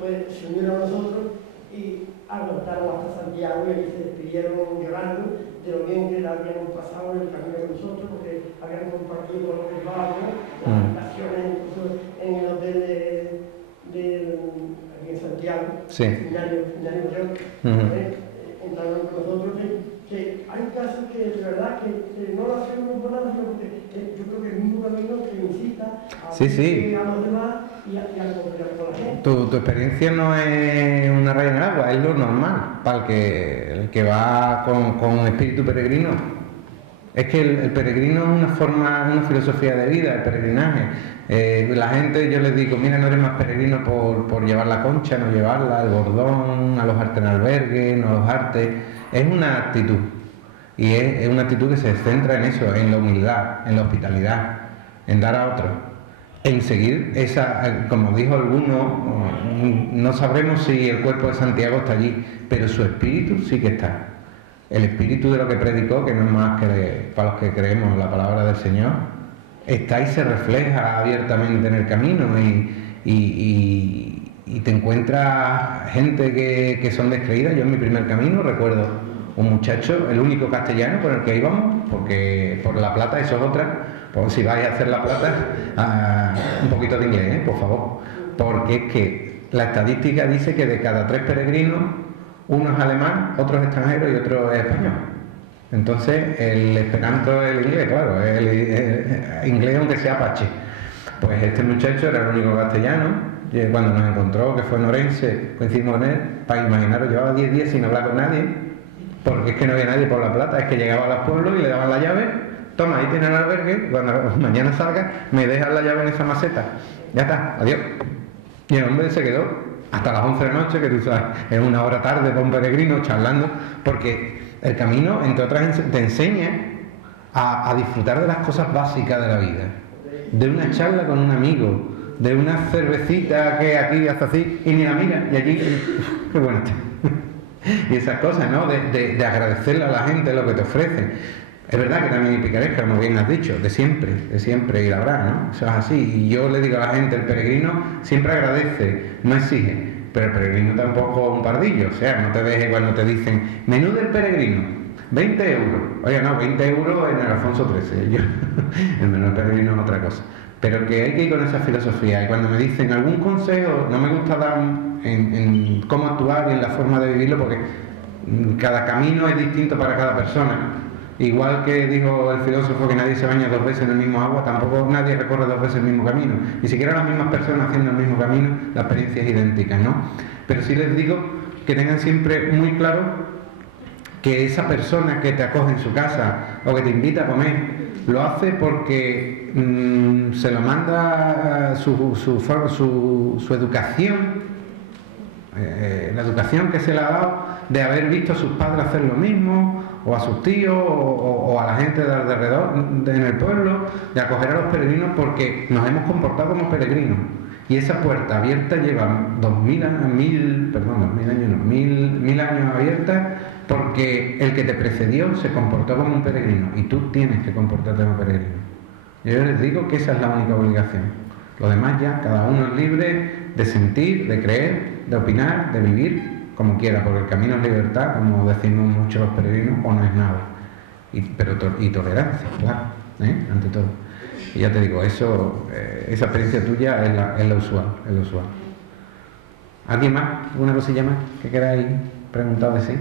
pues, se unieron a nosotros y aguantaron hasta Santiago y ahí se despidieron llorando de lo bien que la habíamos pasado en el camino con nosotros, porque habían compartido con los que llevábamos, las habitaciones, incluso en el hotel aquí en Santiago, Finario Mayor, entraron con nosotros, que hay casos que de verdad que no lo hacemos por nada, sino porque yo creo que el mismo camino te incita a los demás y a cooperar con la gente. Tu experiencia no es una raya en el agua, es lo normal para el que va con espíritu peregrino. Es que el peregrino es una filosofía de vida, el peregrinaje. La gente, yo les digo, mira, no eres más peregrino por llevar la concha, no llevarla, el bordón, alojarte en albergue, no alojarte. Es una actitud. Y es una actitud que se centra en eso, en la humildad, en la hospitalidad, en dar a otro. En seguir esa, como dijo alguno, no sabremos si el cuerpo de Santiago está allí, pero su espíritu sí que está. El espíritu de lo que predicó, que no es más que para los que creemos en la palabra del Señor, está y se refleja abiertamente en el camino y te encuentras gente que son descreídas. Yo en mi primer camino recuerdo un muchacho, el único castellano con el que íbamos, porque por La Plata, eso es otra, pues si vais a hacer La Plata, un poquito de inglés, por favor, porque es que la estadística dice que de cada 3 peregrinos, uno es alemán, otro es extranjero y otro es español. Entonces, el esperanto es el inglés, claro, el inglés aunque sea apache. Pues este muchacho era el único castellano. Y cuando nos encontró, que fue en Orense, coincidimos con él, para imaginaros, llevaba 10 días sin hablar con nadie, porque es que no había nadie por La Plata, es que llegaba a los pueblos y le daban la llave, toma, ahí tiene el albergue, cuando mañana salga, me dejas la llave en esa maceta, ya está, adiós. Y el hombre se quedó hasta las 11 de la noche, que tú sabes, es una hora tarde para un peregrino, charlando, porque el camino, entre otras, te enseña a disfrutar de las cosas básicas de la vida, de una charla con un amigo, de una cervecita que aquí hace así y ni la mira, y allí, qué bueno está. Y esas cosas, ¿no? De agradecerle a la gente lo que te ofrece. Es verdad que también hay picaresca, como bien has dicho, de siempre y la habrá, ¿no? Eso es así. Y yo le digo a la gente, el peregrino siempre agradece, no exige, pero el peregrino tampoco es un pardillo, o sea, no te dejes cuando te dicen, menú del peregrino, 20 euros. Oye, no, 20 euros en el Alfonso XIII. El menú del peregrino es otra cosa. Pero que hay que ir con esa filosofía. Y cuando me dicen algún consejo, no me gusta dar en cómo actuar y en la forma de vivirlo, porque cada camino es distinto para cada persona. Igual que dijo el filósofo que nadie se baña 2 veces en el mismo agua, tampoco nadie recorre 2 veces el mismo camino. Ni siquiera las mismas personas haciendo el mismo camino, la experiencia es idéntica, ¿no? Pero sí les digo que tengan siempre muy claro que esa persona que te acoge en su casa o que te invita a comer, lo hace porque se lo manda su educación, la educación que se le ha dado de haber visto a sus padres hacer lo mismo, o a sus tíos, o a la gente de alrededor en el pueblo, de acoger a los peregrinos porque nos hemos comportado como peregrinos. Y esa puerta abierta lleva 1000 años abierta, porque el que te precedió se comportó como un peregrino y tú tienes que comportarte como peregrino. Yo les digo que esa es la única obligación. Lo demás ya, cada uno es libre de sentir, de creer, de opinar, de vivir como quiera, porque el camino es libertad, como decimos muchos los peregrinos, o no es nada. Y tolerancia, claro, ante todo. Y ya te digo, eso, esa experiencia tuya es la usual, ¿Alguien más? ¿Alguna cosilla más que queráis preguntar de sí?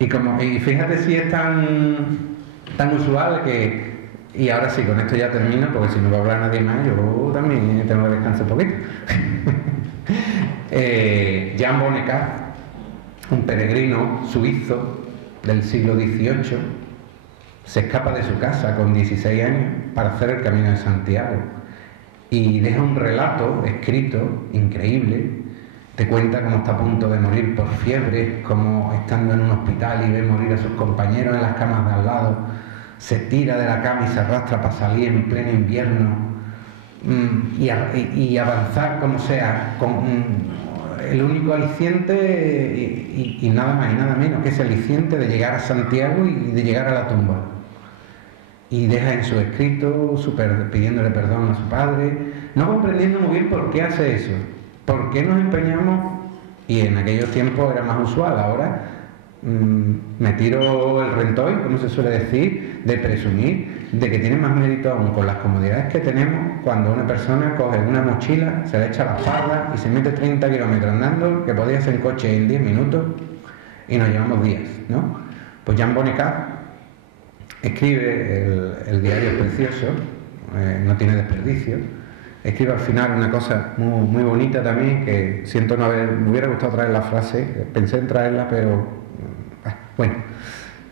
Y fíjate si es tan usual que... Y ahora sí, con esto ya termino, porque si no va a hablar nadie más, yo también tengo que descansar un poquito. Jan Bonnecar, un peregrino suizo del siglo XVIII, se escapa de su casa con 16 años para hacer el Camino de Santiago y deja un relato escrito increíble. Te cuenta cómo está a punto de morir por fiebre, cómo estando en un hospital y ve morir a sus compañeros en las camas de al lado, se tira de la cama y se arrastra para salir en pleno invierno y avanzar como sea, con el único aliciente y nada más y nada menos que ese aliciente de llegar a Santiago y de llegar a la tumba. Y deja en su escrito pidiéndole perdón a su padre, no comprendiendo muy bien por qué hace eso. ¿Por qué nos empeñamos? Y en aquellos tiempos era más usual, ahora me tiro el rentoy, como se suele decir, de presumir de que tiene más mérito aún con las comodidades que tenemos cuando una persona coge una mochila, se la echa a la espalda y se mete 30 kilómetros andando, que podía ser en coche en 10 minutos y nos llevamos días, ¿no? Pues Jan Bonnecar escribe, el diario es precioso, no tiene desperdicio. Escribe al final una cosa muy, muy bonita también, que siento no haber... Me hubiera gustado traer la frase, pensé en traerla, pero... bueno,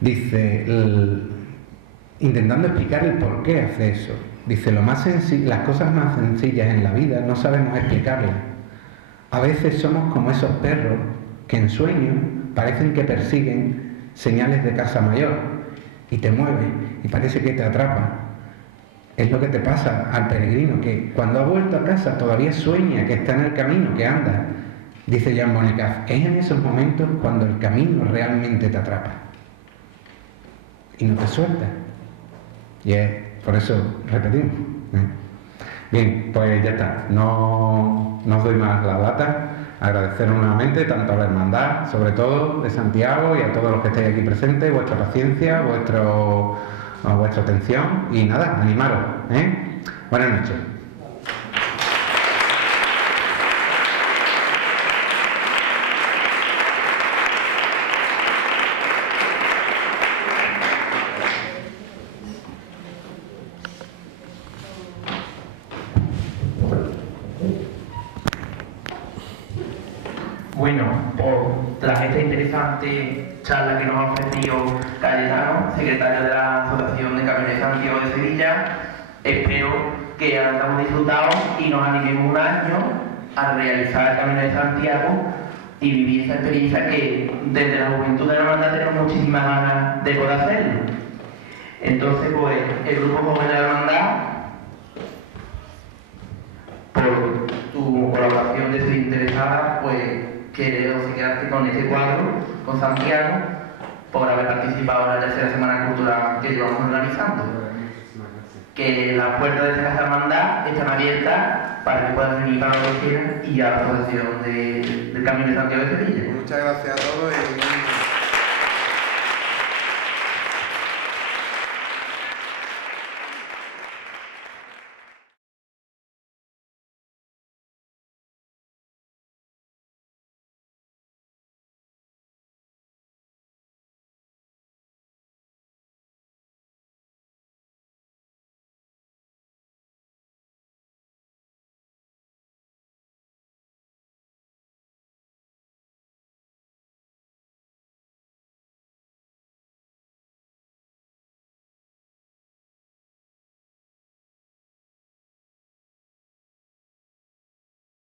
dice, intentando explicar el por qué hace eso. Dice, las cosas más sencillas en la vida no sabemos explicarlas. A veces somos como esos perros que en sueños parecen que persiguen señales de casa mayor y te mueven y parece que te atrapa. Es lo que te pasa al peregrino, que cuando ha vuelto a casa todavía sueña que está en el camino, que anda. Dice Jan Bonnecar, es en esos momentos cuando el camino realmente te atrapa y no te suelta. Y es por eso repetimos. Bien, pues ya está. No os doy más la lata. Agradeceros nuevamente tanto a la hermandad, sobre todo de Santiago, y a todos los que estáis aquí presentes, vuestra paciencia, vuestra atención y nada, animaros. Buenas noches. bueno, por esta interesante charla que nos ha ofrecido Cayetano, secretario de la Asociación de Camiones de Santiago de Sevilla, espero que hayamos disfrutado y nos animemos un año a realizar el Camino de Santiago y vivir esa experiencia que desde la juventud de la hermandad tenemos muchísimas ganas de poder hacerlo. Entonces, pues, el Grupo Joven de la Hermandad, por tu colaboración desinteresada, pues quiero quedarte con este cuadro, con Santiago, por haber participado en la tercera Semana Cultural que llevamos organizando. Que las puertas de esta casa de hermandad están abiertas para que puedan venir para lo que quieran y a la asociación del Camino de Santiago de Sevilla. Muchas gracias a todos.